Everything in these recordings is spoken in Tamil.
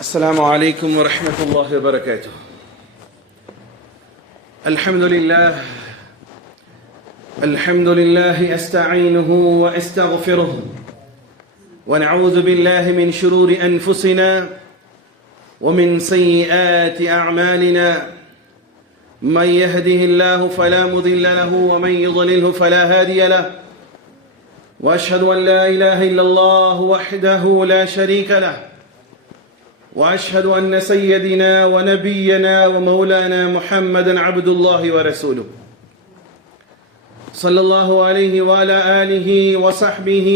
السلام عليكم ورحمة الله وبركاته. الحمد لله أستعينه وأستغفره ونعوذ بالله من شرور أنفسنا ومن سيئات أعمالنا. من يهده الله فلا مضل له ومن يضلله فلا هادي له، وأشهد أن لا إله إلا الله وحده لا شريك له، وأشهد أن سيدنا ونبينا ومولانا محمدا عبد الله ورسوله، صلى الله عليه وعلى آله وصحبه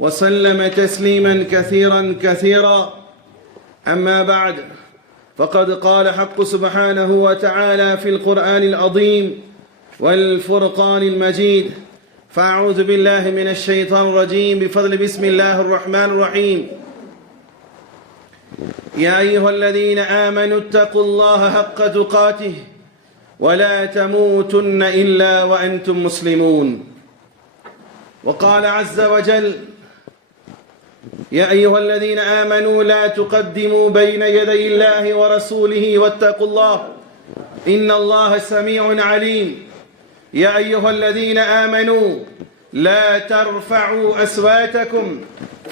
وسلم تسليما كثيرا كثيرا. أما بعد، فقد قال حق سبحانه وتعالى في القرآن العظيم والفرقان المجيد: فأعوذ بالله من الشيطان الرجيم بفضل بسم الله الرحمن الرحيم. يا أيها الذين آمنوا اتقوا الله حق تقاته ولا تموتن إلا وأنتم مسلمون. وقال عز وجل: يا أيها الذين آمنوا لا تقدموا بين يدي الله ورسوله واتقوا الله إن الله سميع عليم. يا أيها الذين آمنوا لا ترفعوا أصواتكم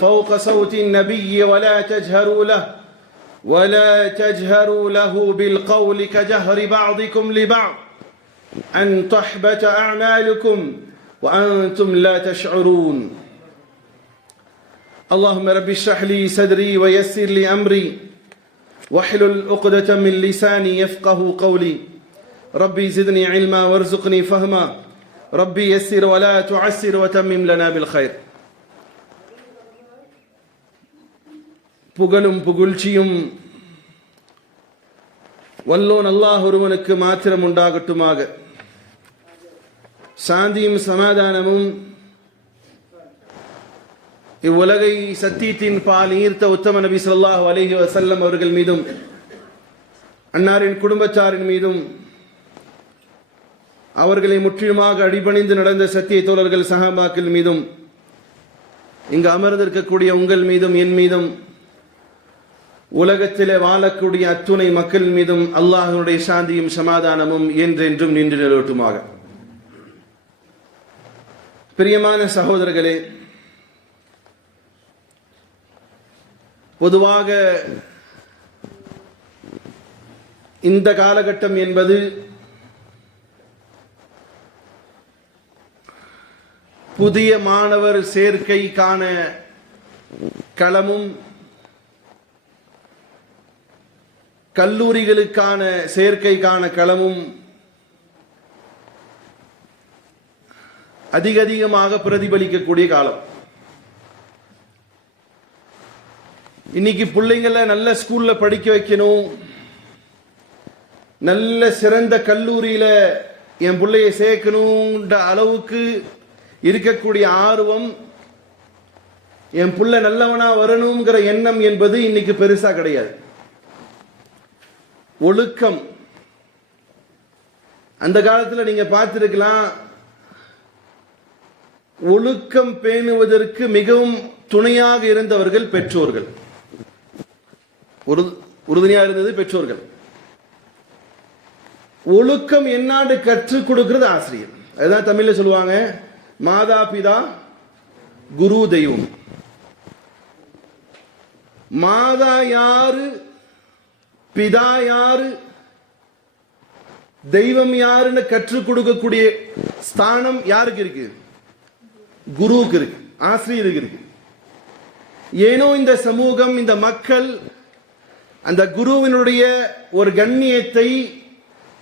فوق صوت النبي ولا تجهروا له بالقول كجهر بعضكم لبعض أن تحبط أعمالكم وأنتم لا تشعرون. اللهم رب اشرح لي صدري ويسر لي أمري واحلل عقدة من لساني يفقه قولي. ربي زدني علما وارزقني فهما. ربي يسر ولا تعسر وتمم لنا بالخير. புகழும் புகழ்ச்சியும் வல்லோன் அல்லாஹ் ஒருவனுக்கு மாத்திரம் உண்டாகட்டுமாக. சாந்தியும் சமாதானமும் இவ்வுலகை சத்தியத்தின் பால் ஈர்த்த உத்தம நபி ஸல்லல்லாஹு அலைஹி வஸல்லம் அவர்கள் மீதும், அன்னாரின் குடும்பத்தாரின் மீதும், அவர்களை முற்றிலுமாக அடிபணிந்து நடந்த சத்திய தோழர்கள் சஹாபாக்கள் மீதும், இங்கு அமர்ந்திருக்கக்கூடிய உங்கள் மீதும் என் மீதும் உலகத்திலே வாழக்கூடிய அத்துணை மக்கள் மீதும் அல்லாஹ்வுடைய சாந்தியும் சமாதானமும் என்றென்றும் நின்று நிலவட்டுமாக. பிரியமான சகோதரர்களே, பொதுவாக இந்த காலகட்டம் என்பது புதிய மாணவர் சேர்க்கைக்கான களமும் கல்லூரிகளுக்கான சேர்க்கைக்கான களமும் அதிகமாக பிரதிபலிக்கக்கூடிய காலம். இன்னைக்கு பிள்ளைங்களை நல்ல ஸ்கூல்ல படிக்க வைக்கணும், நல்ல சிறந்த கல்லூரியில என் பிள்ளைய சேர்க்கணுன்ற அளவுக்கு இருக்கக்கூடிய ஆர்வம், என் பிள்ளை நல்லவனா வரணுங்கிற எண்ணம் என்பது இன்னைக்கு பெருசா கிடையாது. ஒழுக்கம், அந்த காலத்தில் நீங்க பார்த்திருக்கலாம், ஒழுக்கம் பேணுவதற்கு மிகவும் துணையாக இருந்தவர்கள் பெற்றோர்கள், உறுதுணையாக இருந்தது பெற்றோர்கள். ஒழுக்கம் என்னாடு கற்றுக் கொடுக்கிறது ஆசிரியர். அதுதான் தமிழ்ல சொல்லுவாங்க, மாதா பிதா குரு தெய்வம். மாதா யாரு, பிதா யாரு, தெய்வம் யாருன்னு கற்றுக் கொடுக்கக்கூடிய ஸ்தானம் யாருக்கு இருக்கு? குருவுக்கு இருக்கு, ஆசிரியருக்கு இருக்கு. ஏனோ இந்த சமூகம், இந்த மக்கள் அந்த குருவினுடைய ஒரு கண்ணியத்தை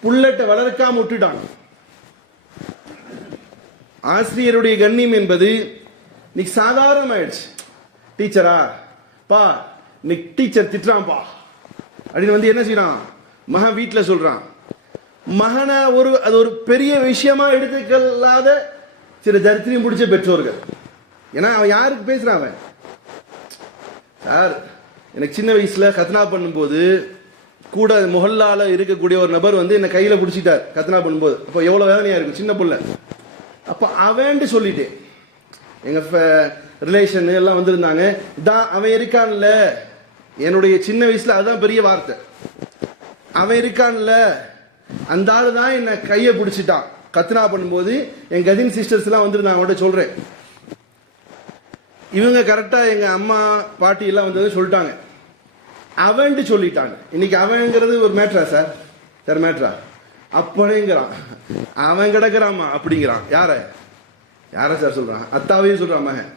புல்லட்ட வளர்க்காம விட்டுட்டாங்க. ஆசிரியருடைய கண்ணியம் என்பது இன்னைக்கு சாதாரணமாயிடுச்சு. டீச்சரா பா, இன்னைக்கு டீச்சர் திட்டுறான்பா அப்படின்னு வந்து என்ன செய்யறான், மகன் வீட்டில் சொல்றான். மகனை அது ஒரு பெரிய விஷயமா எடுத்துக்கொள்ளாத சில தரித்திரியம் பிடிச்ச பெற்றோர்கள். ஏன்னா அவன் யாருக்கு பேசுறான்? அவன் சார், எனக்கு சின்ன வயசுல கத்னா பண்ணும்போது கூட முஹல்லால இருக்கக்கூடிய ஒரு நபர் வந்து என்ன கையில பிடிச்சிட்டார் கத்னா பண்ணும்போது. அப்போ எவ்வளவு வேதனையா இருக்கும், சின்ன புள்ள. அப்ப அவன்ட்டு சொல்லிட்டேன், எங்க ரிலேஷன் எல்லாம் வந்திருந்தாங்க, இதான் அவன் இருக்கான்ல என்னுடைய சின்ன வயசுல அதுதான் பெரிய வார்த்தை. அவன் இருக்கான்ல, அந்த ஆளு தான் என்ன கையை பிடிச்சிட்டான். கத்னா பண்ணும்போது என் கசின் சிஸ்டர்ஸ் எல்லாம் வந்து நான் அவன்கிட்ட சொல்றேன், இவங்க கரெக்டா எங்க அம்மா பாட்டி எல்லாம் வந்து சொல்லிட்டாங்க, அவன்ட்டு சொல்லிட்டாங்க. இன்னைக்கு அவங்கிறது ஒரு மேட்ரா சார்? சார் மேட்ரா அப்படிங்கிறான். அவன் கிடக்குறாமா அப்படிங்கிறான். யார சார் சொல்றான்? அத்தாவையும் சொல்றான் மகன்.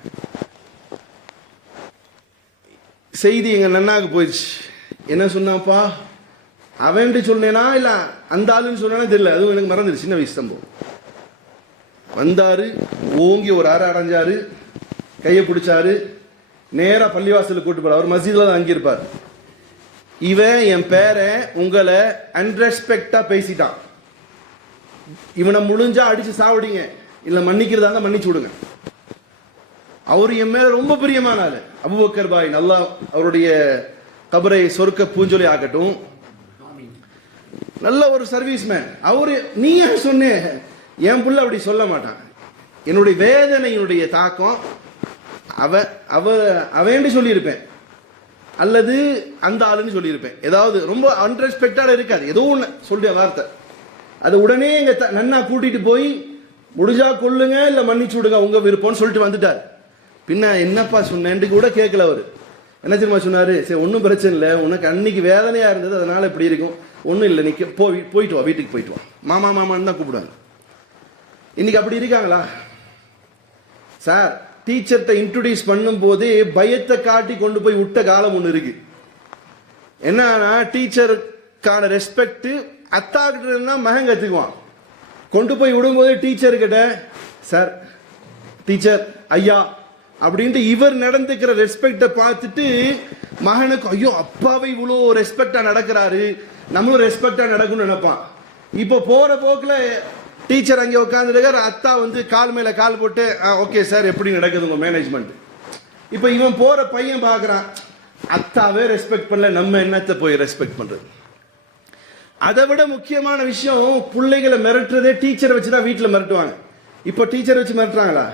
செய்தி எங்க நன்னாக்கு போயிடுச்சு. என்ன சொன்னாப்பா, அவன்ட்டு சொன்னேனா இல்ல அந்த ஆளுன்னு சொன்னா தெரியல, அதுவும் எனக்கு மறந்துடுச்சு. சின்ன வயசு சம்பவம். வந்தாரு, ஓங்கி ஒரு அரை அடைஞ்சாரு, கையை பிடிச்சாரு, நேரா பள்ளிவாசலுக்கு கூட்டு போறாரு. அவர் மஸ்ஜித்ல தான் அங்கிருப்பார். இவன் என் பேரை உங்களை அன்ரெஸ்பெக்டா பேசிட்டான், இவனை முடிஞ்சா அடிச்சு சாவடிங்க, இல்ல மன்னிக்கிறதா இருந்தா மன்னிச்சு விடுங்க. அவரு என் மேல ரொம்ப பிரியமான ஆளு. அபூபக்கர் பாய், நல்லா அவருடைய கபரை சொர்க்க பூஞ்சொலி ஆகட்டும். நல்ல ஒரு சர்வீஸ் மேன் அவரு. நீ ஏன் சொன்ன? என் புள்ள அப்படி சொல்ல மாட்டான். என்னுடைய வேதனையினுடைய தாக்கம் அவன் சொல்லியிருப்பேன், அல்லது அந்த ஆளுன்னு சொல்லியிருப்பேன். ஏதாவது ரொம்ப அன்ரெஸ்பெக்டடா இருக்காது, ஏதோ ஒண்ணு சொல்ற வார்த்தை. அது உடனே எங்க நன்னா கூட்டிட்டு போய் முடிஞ்சா கொள்ளுங்க இல்ல மன்னிச்சு விடுங்க, உங்க விருப்பம்னு சொல்லிட்டு வந்துட்டார். பின்ன என்னப்பா சொன்னேன்னு கூட கேட்கல. அவரு என்ன தெரியுமா சொன்னாரு? சரி ஒன்றும் பிரச்சனை இல்லை, உனக்கு அன்னைக்கு வேதனையா இருந்தது அதனால இப்படி இருக்கும், ஒன்றும் இல்லை, நீ போயிட்டு வா, வீட்டுக்கு போயிட்டு வா, மாமா மாமான்னு தான் கூப்பிடுவாங்க. இன்னைக்கு அப்படி இருக்காங்களா சார்? டீச்சர்கிட்ட இன்ட்ரோடியூஸ் பண்ணும் போதே பயத்தை காட்டி கொண்டு போய் விட்ட காலம் ஒன்று இருக்கு. என்னன்னா டீச்சருக்கான ரெஸ்பெக்ட் அத்தா கிட்ட இருந்தா மகன் கத்துக்குவான். கொண்டு போய் விடும்போது டீச்சர் கிட்ட சார், டீச்சர், ஐயா அப்படின்ட்டு இவர் நடந்துக்கிற ரெஸ்பெக்டை பார்த்துட்டு மகனுக்கு ஐயோ அப்பாவை இவ்வளோ ரெஸ்பெக்டா நடக்கிறாரு, நம்மளும் ரெஸ்பெக்டா நடக்கணும்னு நினைப்பான். இப்போ போற போக்குல டீச்சர் அங்கே உட்காந்துருக்காரு, அத்தா வந்து கால் மேல கால் போட்டு ஓகே சார் எப்படி நடக்குது உங்க மேனேஜ்மெண்ட். இப்போ இவன் போற பையன் பார்க்கறான், அத்தாவே ரெஸ்பெக்ட் பண்ணல, நம்ம என்னத்தை போய் ரெஸ்பெக்ட் பண்றது? அதை விட முக்கியமான விஷயம், பிள்ளைகளை மிரட்டுறதே டீச்சரை வச்சுதான் வீட்டில் மிரட்டுவாங்க. இப்போ டீச்சர் வச்சு மிரட்டுறாங்களா?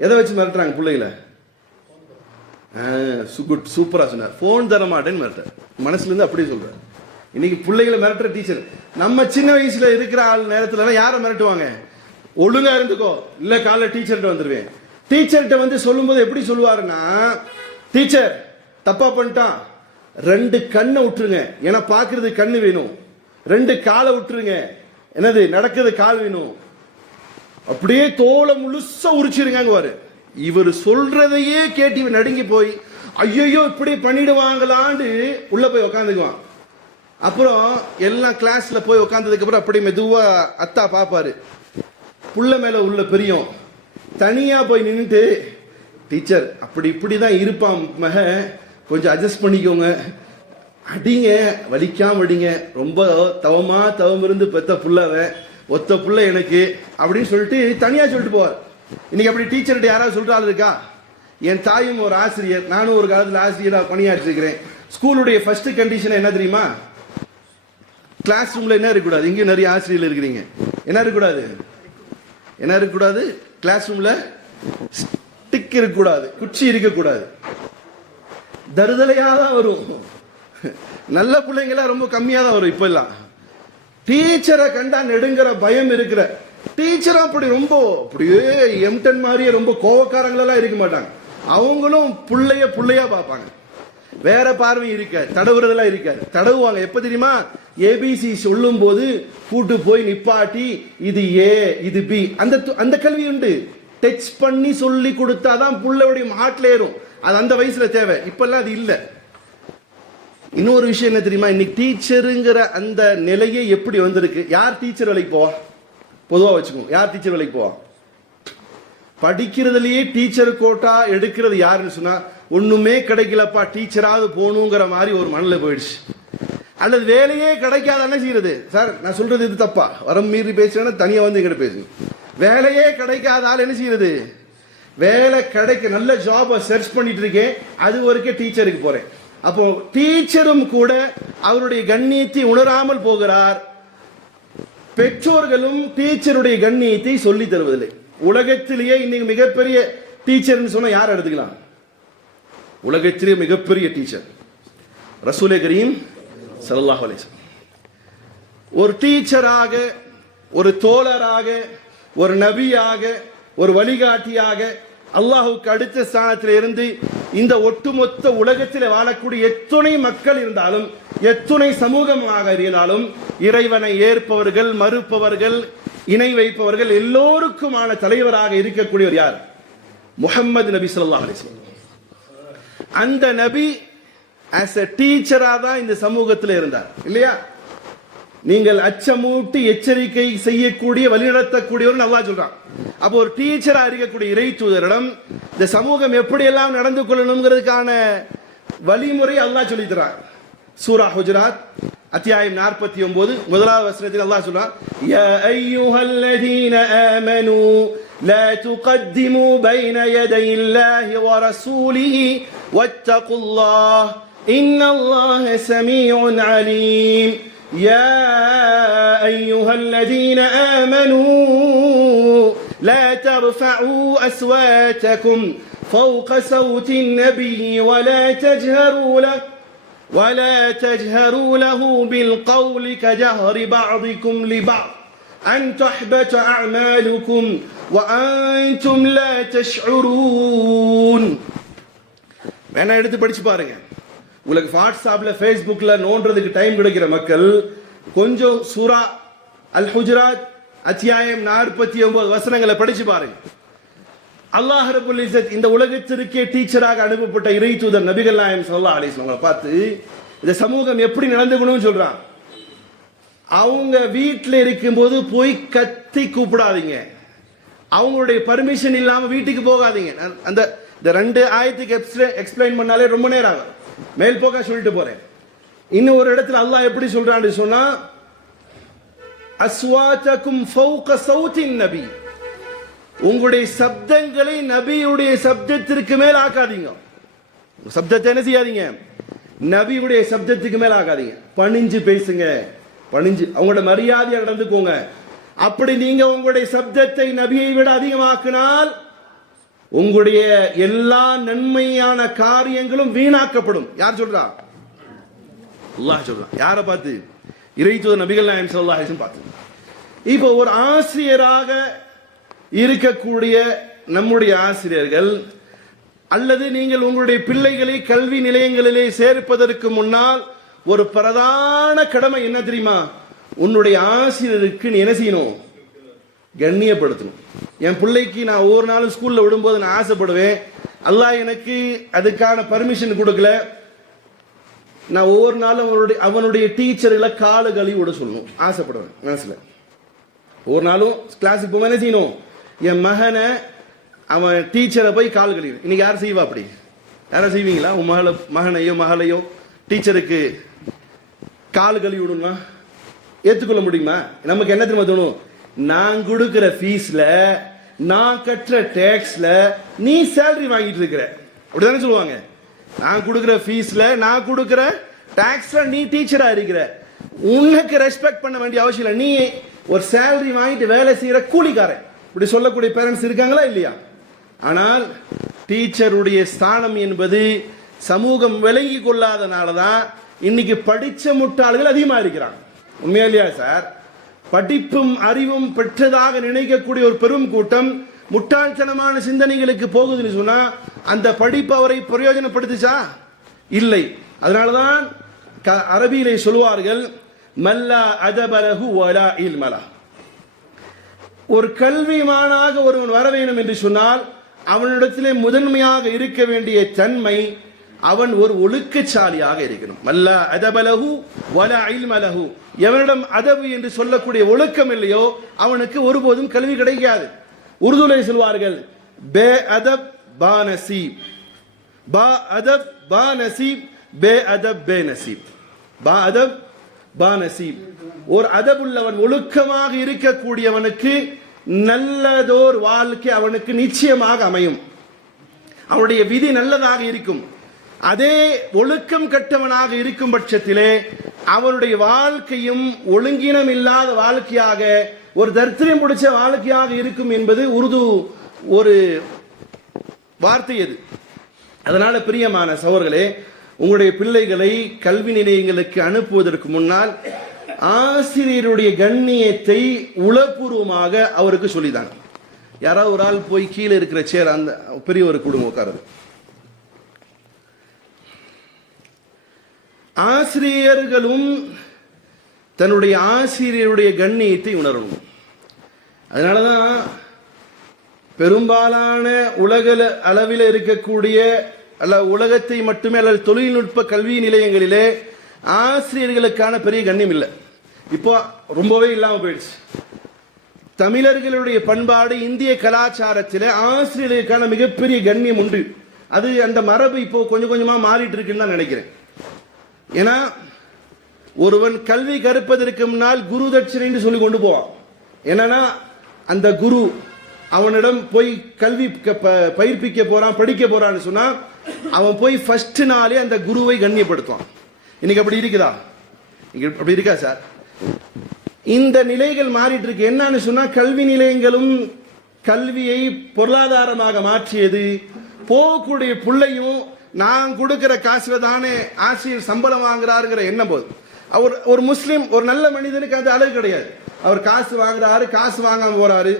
எதை வச்சு மிரட்டுறாங்க பிள்ளைகளை? சூப்பரா சொன்னார், போன் தர மாட்டேன்னு மிரட்டார். மனசுல இருந்து அப்படியே சொல்றாரு. இன்னைக்கு பிள்ளைகளை மிரட்டுற டீச்சர். நம்ம சின்ன வயசுல இருக்கிற ஆள் நேரத்துல யாரை மிரட்டுவாங்க? ஒழுங்கா இருந்துக்கோ, இல்ல காலைல டீச்சர்கிட்ட வந்துருவேன். டீச்சர்கிட்ட வந்து சொல்லும்போது எப்படி சொல்லுவாருன்னா, டீச்சர் தப்பா பண்ணிட்டான், 2 கண்ணை விட்டுருங்க, ஏன்னா பாக்குறது கண்ணு வேணும், 2 காலை விட்டுருங்க, என்னது நடக்குது கால் வேணும், அப்படியே தோலை முழுசா உரிச்சிருங்க. இவர் சொல்றதையே கேட்டு இவன் நடுங்கி போய் ஐயோ இப்படி பண்ணிடுவாங்களான்னு உள்ள போய் உக்காந்துக்குவான். அப்புறம் எல்லாம் கிளாஸ்ல போய் உக்காந்ததுக்கு அப்புறம் அப்படி மெதுவா அத்தா பாப்பாரு, புள்ள மேல உள்ள பெரியும் தனியா போய் நின்றுட்டு, டீச்சர் அப்படி இப்படிதான் இருப்பான் மக, கொஞ்சம் அட்ஜஸ்ட் பண்ணிக்கோங்க, அடிங்க, வலிக்காம அடிங்க, ரொம்ப தவம் இருந்து பெத்த புள்ளவ, ஒத்த புள்ள எனக்கு அப்படின்னு சொல்லிட்டு தனியா சொல்லிட்டு போவார். இன்னைக்கு அப்படி டீச்சர்கிட்ட யாராவது சொல்ற ஆள் இருக்கா? என் தாயும் ஒரு ஆசிரியர், நானும் ஒரு காலத்தில் ஆசிரியராக பணியாற்றிருக்கிறேன். ஸ்கூலுடைய ஃபர்ஸ்ட் கண்டிஷன் என்ன தெரியுமா? கிளாஸ் ரூம்ல என்ன இருக்கக்கூடாது? இங்கேயும் நிறைய ஆசிரியர்கள் இருக்கிறீங்க. என்ன இருக்கக்கூடாது? என்ன இருக்கக்கூடாது? கிளாஸ் ரூம்ல ஸ்டிக் இருக்கக்கூடாது, குச்சி இருக்கக்கூடாது. தருதலையா தான் வரும். நல்ல பிள்ளைங்களாம் ரொம்ப கம்மியா தான் வரும். இப்ப எல்லாம் டீச்சரை கண்டா நெடுங்கிற பயம் இருக்கிற டீச்சர் அப்படி ரொம்ப அப்படியே எம்டன் மாதிரியே ரொம்ப கோவக்காரங்களெல்லாம் இருக்க மாட்டாங்க. அவங்களும் புள்ளையா பார்ப்பாங்க. வேற பார்வை இருக்காது, தடவுறதெல்லாம் இருக்காது. தடவுவாங்க எப்ப தெரியுமா? ஏபிசி சொல்லும் போது கூட்டு போய் நிப்பாட்டி இது ஏ இது பி, அந்த கல்வி உண்டு. டச் பண்ணி சொல்லி கொடுத்தாதான் புள்ளையுடைய ஹார்ட்ல ஏறும். அது அந்த வயசுல தேவை. இப்பெல்லாம் அது இல்லை. இன்னொரு விஷயம் என்ன தெரியுமா? இன்னைக்கு டீச்சருங்கிற அந்த நிலையே எப்படி வந்திருக்கு? யார் டீச்சர் வேலைக்கு போவா? பொதுவா வச்சுக்கோங்க, யார் டீச்சர் வேலைக்கு போவா? படிக்கிறதுலயே டீச்சர் கோட்டா எடுக்கிறது யாருன்னு சொன்னா, ஒண்ணுமே கிடைக்கலப்பா டீச்சராவது போகணுங்கிற மாதிரி ஒரு மனநிலை போயிடுச்சு. அல்லது வேலையே கிடைக்காத என்ன செய்யறது? சார் நான் சொல்றது இது தப்பா, வரம் மீறி பேசுறேன்னா தனியா வந்து எங்கிட்ட பேசுங்க. வேலையே கிடைக்காத ஆள் என்ன செய்யறது? வேலை கிடைக்க நல்ல ஜாபை சர்ச் பண்ணிட்டு இருக்கேன், அது வரைக்கும் டீச்சருக்கு போறேன். அப்போ டீச்சரும் கூட அவருடைய கண்ணியத்தை உணராமல் போகிறார். பெற்றோர்களும் டீச்சருடைய கண்ணியத்தை சொல்லி தருவதில்லை. உலகத்திலேயே இன்னைக்கு மிகப்பெரிய டீச்சர்னு சொன்னா யார் எடுத்துக்கலாம்? உலகத்திலேயே மிகப்பெரிய டீச்சர் ரசூலே கரீம் ஸல்லல்லாஹு அலைஹி வஸல்லம். ஒரு டீச்சராக, ஒரு தோழராக, ஒரு நபியாக, ஒரு வழிகாட்டியாக அல்லாஹுக்கு அடுத்த ஸ்தானத்தில் இருந்து இந்த ஒட்டுமொத்த உலகத்தில் வாழக்கூடிய எத்துணை மக்கள் இருந்தாலும், எத்துணை சமூகமாக இருந்தாலும், இறைவனை ஏற்பவர்கள், மறுப்பவர்கள், இணை வைப்பவர்கள் எல்லோருக்குமான தலைவராக இருக்கக்கூடியவர் யார்? முஹம்மது நபி ஸல்லல்லாஹு அலைஹி வஸல்லம். அந்த நபி as a டீச்சரா தான் இந்த சமூகத்தில் இருந்தார் இல்லையா? நீங்கள் அச்சமூட்டி எச்சரிக்கை செய்யக்கூடிய வழிநடத்தக்கூடியவர் அல்லாஹ் சொல்றான். அப்போ ஒரு டீச்சரா இருக்கக்கூடிய இறை தூதரிடம் இந்த சமூகம் எப்படியெல்லாம் நடந்து கொள்ளணுங்கிறதுக்கான வழிமுறை அல்லாஹ் சொல்லி தரான். சூரா ஹுஜராத் அத்தியாயம் 49 முதலாவது வசனத்தில் அல்லாஹ் சொல்றான், யா அய்யுஹல்லதீன ஆமனூ லா துகத்திமு பைன யதையில்லாஹி வ ரசூலிஹி வத்தகுல்லாஹ் இன்னல்லாஹ ஸமீஉன் அலீம். يا أيها الذين آمنوا لا ترفعوا أصواتكم فوق صوت النبي ولا تجهروا له بالقول كجهر بعضكم لبعض أن تحبط أعمالكم وأنتم لا تشعرون. வேணா எடுத்து படிச்சு பாருங்க. உங்களுக்கு வாட்ஸ்அப்ல ஃபேஸ்புக்ல நோன்றதுக்கு டைம் கிடைக்கிற மக்கள் கொஞ்சம் சூரா அல் ஹுஜராத் அத்தியாயம் 49 வசனங்களை படிச்சு பாருங்க. அல்லாஹ் ரப்பல் இஸ்ஸத் இந்த உலகத்திற்கே டீச்சராக அனுப்பப்பட்ட இறை தூதர் நபிகள் நாயகம் ஸல்லல்லாஹு அலைஹி வஸல்லம் பார்த்து இந்த சமூகம் எப்படி நடந்துக்கணும்னு சொல்றான். அவங்க வீட்டில் இருக்கும்போது போய் கத்தி கூப்பிடாதீங்க, அவங்களுடைய பர்மிஷன் இல்லாம வீட்டுக்கு போகாதீங்க. அந்த இந்த 2 ஆயத்துக்கு எக்ஸ்பிளைன் பண்ணாலே ரொம்ப நேரம் ஆகும். மேல் போக்க சொல்லிட்டு போறேன். இன்னும் ஒரு இடத்துல அல்லாஹ் எப்படி சொல்றான்னு சொன்னா, அஸ்வாதகும் ஃபௌக சௌத்தின் நபி, உங்களுடைய சப்தங்களை நபியுடைய சப்தத்திற்கு மேல் ஆக்காதீங்க. சப்தத்தை என்ன செய்யாதீங்க? நபியுடைய சப்தத்துக்கு மேல் ஆக்காதீங்க. பணிஞ்சு பேசுங்க, பணிஞ்சு அவங்களோட மரியாதையை நடந்துக்கோங்க. அப்படி நீங்க உங்களுடைய சப்தத்தை நபியை விட அதிகமாக்கினால் உங்களுடைய எல்லா நன்மையான காரியங்களும் வீணாக்கப்படும். யார் சொல்றா? அல்லாஹ் சொல்றான். யாரை பார்த்து? இறை தூதர் நபிகள் நாயகம் ஸல்லல்லாஹு அலைஹி வஸல்லம் பார்த்து. இப்போ ஒரு ஆசிரியராக இருக்கக்கூடிய நம்முடைய ஆசிரியர்கள் அல்லது நீங்கள் உங்களுடைய பிள்ளைகளை கல்வி நிலையங்களிலே சேர்ப்பதற்கு முன்னால் ஒரு பிரதான கடமை என்ன தெரியுமா? உன்னுடைய ஆசிரியருக்கு நீ என்ன செய்யணும்? கண்ணியப்படுத்தணும். என் பிள்ளைக்கு நான் ஒவ்வொரு நாளும் ஸ்கூல்ல விடும்போது நான் ஆசைப்படுவேன், அல்லாஹ் எனக்கு அதுக்கான பர்மிஷன் கொடுக்கல, நான் ஒவ்வொரு நாளும் அவனுடைய டீச்சர்களை காலு கழுவி விட சொல்லணும் ஆசைப்படுவேன் மனசுல. ஒவ்வொரு நாளும் கிளாஸுக்கு போக என்ன செய்யணும்? என் மகனை அவன் டீச்சரை போய் கால் கழுவி. இன்னைக்கு யாரும் செய்வா? அப்படி யாரும் செய்வீங்களா? உன் மகனையோ மகளையோ டீச்சருக்கு கால் கழுவி விடணும்னா ஏற்றுக்கொள்ள முடியுமா? நமக்கு என்ன தெரியுமா தோணும்? நான் கொடுக்கிற ஃபீஸ்ல, நான் கட்டுற டேக்ஸ்ல நீ சேலரி வாங்கிட்டு இருக்கிற, அப்படிதானே சொல்லுவாங்க. நான் கொடுக்கிற ஃபீஸ்ல, நான் கொடுக்கிற டாக்ஸ்ல நீ டீச்சரா இருக்கிற, உனக்கு ரெஸ்பெக்ட் பண்ண வேண்டிய அவசியம் இல்லை. நீ ஒரு சேலரி வாங்கிட்டு வேலை செய்யற கூலிக்காரன், இப்படி சொல்லக்கூடிய பேரண்ட்ஸ் இருக்காங்களா இல்லையா? ஆனால் டீச்சருடைய ஸ்தானம் என்பது சமூகம் விளங்கி கொள்ளாதனால தான் இன்னைக்கு படிச்ச முட்டாள்கள் அதிகமா இருக்கிறாங்க. உண்மையா இல்லையா சார்? படிப்பும் அறிவும் பெற்றதாக நினைக்கக்கூடிய ஒரு பெரும் கூட்டம் முட்டாள்தனமான சிந்தனைகளுக்கு போகுதுன்னு சொன்னா அந்த படிப்பு அவரை பிரயோஜனப்படுத்துச்சா? இல்லை. அதனாலதான் அரபியிலே சொல்வார்கள், மல்லா அதபலஹு வலா இல்மலா. ஒரு கல்விமானாக ஒருவன் வர வேண்டும் என்று சொன்னால் அவனிடத்திலே முதன்மையாக இருக்க வேண்டிய தன்மை, அவன் ஒரு ஒழுக்கச்சாலியாக இருக்கணும். மல்லா அதபலஹு வலா இல்மலஹு. எவனிடம் அதபு என்று சொல்லக்கூடிய ஒழுக்கம் இல்லையோ அவனுக்கு ஒருபோதும் கல்வி கிடைக்காது. உருதுலை சொல்வார்கள், பே அதப் பா நசீப், பா அதப் பா நசீப், பே அதப் பே நசீப், பா அதப் பா நசீப். ஒரு அதபுள்ளவன், ஒழுக்கமாக இருக்கக்கூடியவனுக்கு நல்லதோர் வாழ்க்கை அவனுக்கு நிச்சயமாக அமையும், அவனுடைய விதி நல்லதாக இருக்கும். அதே ஒழுக்கம் கட்டவனாக இருக்கும் பட்சத்திலே அவனுடைய வாழ்க்கையும் ஒழுங்கினம் இல்லாத வாழ்க்கையாக, ஒரு தரித்திரம் பிடிச்ச வாழ்க்கையாக இருக்கும் என்பது உருது ஒரு வார்த்தை. அது அதனால பிரியமான சகோதரர்களே, உங்களுடைய பிள்ளைகளை கல்வி நிலையங்களுக்கு அனுப்புவதற்கு முன்னால் ஆசிரியருடைய கண்ணியத்தை உளப்பூர்வமாக அவருக்கு சொல்லிதாங்க. யாராவது ஒரு ஆள் போய் கீழே இருக்கிற சேர் அந்த பெரிய ஒரு குடும்பம் உட்காருது. ஆசிரியர்களும் தன்னுடைய ஆசிரியருடைய கண்ணியத்தை உணரணும். அதனாலதான் பெரும்பாலான உலக அளவில் இருக்கக்கூடிய அல்ல உலகத்தை மட்டுமே அல்லது தொழில்நுட்ப கல்வி நிலையங்களிலே ஆசிரியர்களுக்கான பெரிய கண்ணியம் இல்லை. இப்போ ரொம்பவே இல்லாமல் போயிடுச்சு. தமிழர்களுடைய பண்பாடு இந்திய கலாச்சாரத்தில் ஆசிரியர்களுக்கான மிகப்பெரிய கண்ணியம் உண்டு. அது அந்த மரபு இப்போ கொஞ்சம் கொஞ்சமா மாறிட்டு இருக்குன்னு தான் நினைக்கிறேன். ஏன்னா ஒருவன் கல்வி கற்பதற்கு முன்னால் குரு தட்சிணைன்னு சொல்லி கொண்டு போவான். என்னன்னா அந்த குரு அவனிடம் போய் கல்வி பயிர்ப்பிக்க போறான், படிக்க போறான்னு சொன்னா அவன் போய் ஃபர்ஸ்ட் நாளே அந்த குருவை கண்ணியப்படுத்துவான். இன்னைக்கு அப்படி இருக்குதா? அப்படி இருக்கா சார்? இந்த நிலைகள் மாறிட்டு இருக்கு. என்னன்னு சொன்னா கல்வி நிலையங்களும் கல்வியை பொருளாதாரமாக மாற்றியது. போகக்கூடிய பிள்ளையும் நான் கொடுக்கிற காசுல தானே ஆசிரியர் சம்பளம் வாங்குறாருங்கிற எண்ணம் போது அவர் ஒரு முஸ்லீம் ஒரு நல்ல மனிதனுக்கு அது அழகு கிடையாது. அவர் காசு வாங்குறாரு, காசு வாங்காம போறாரு.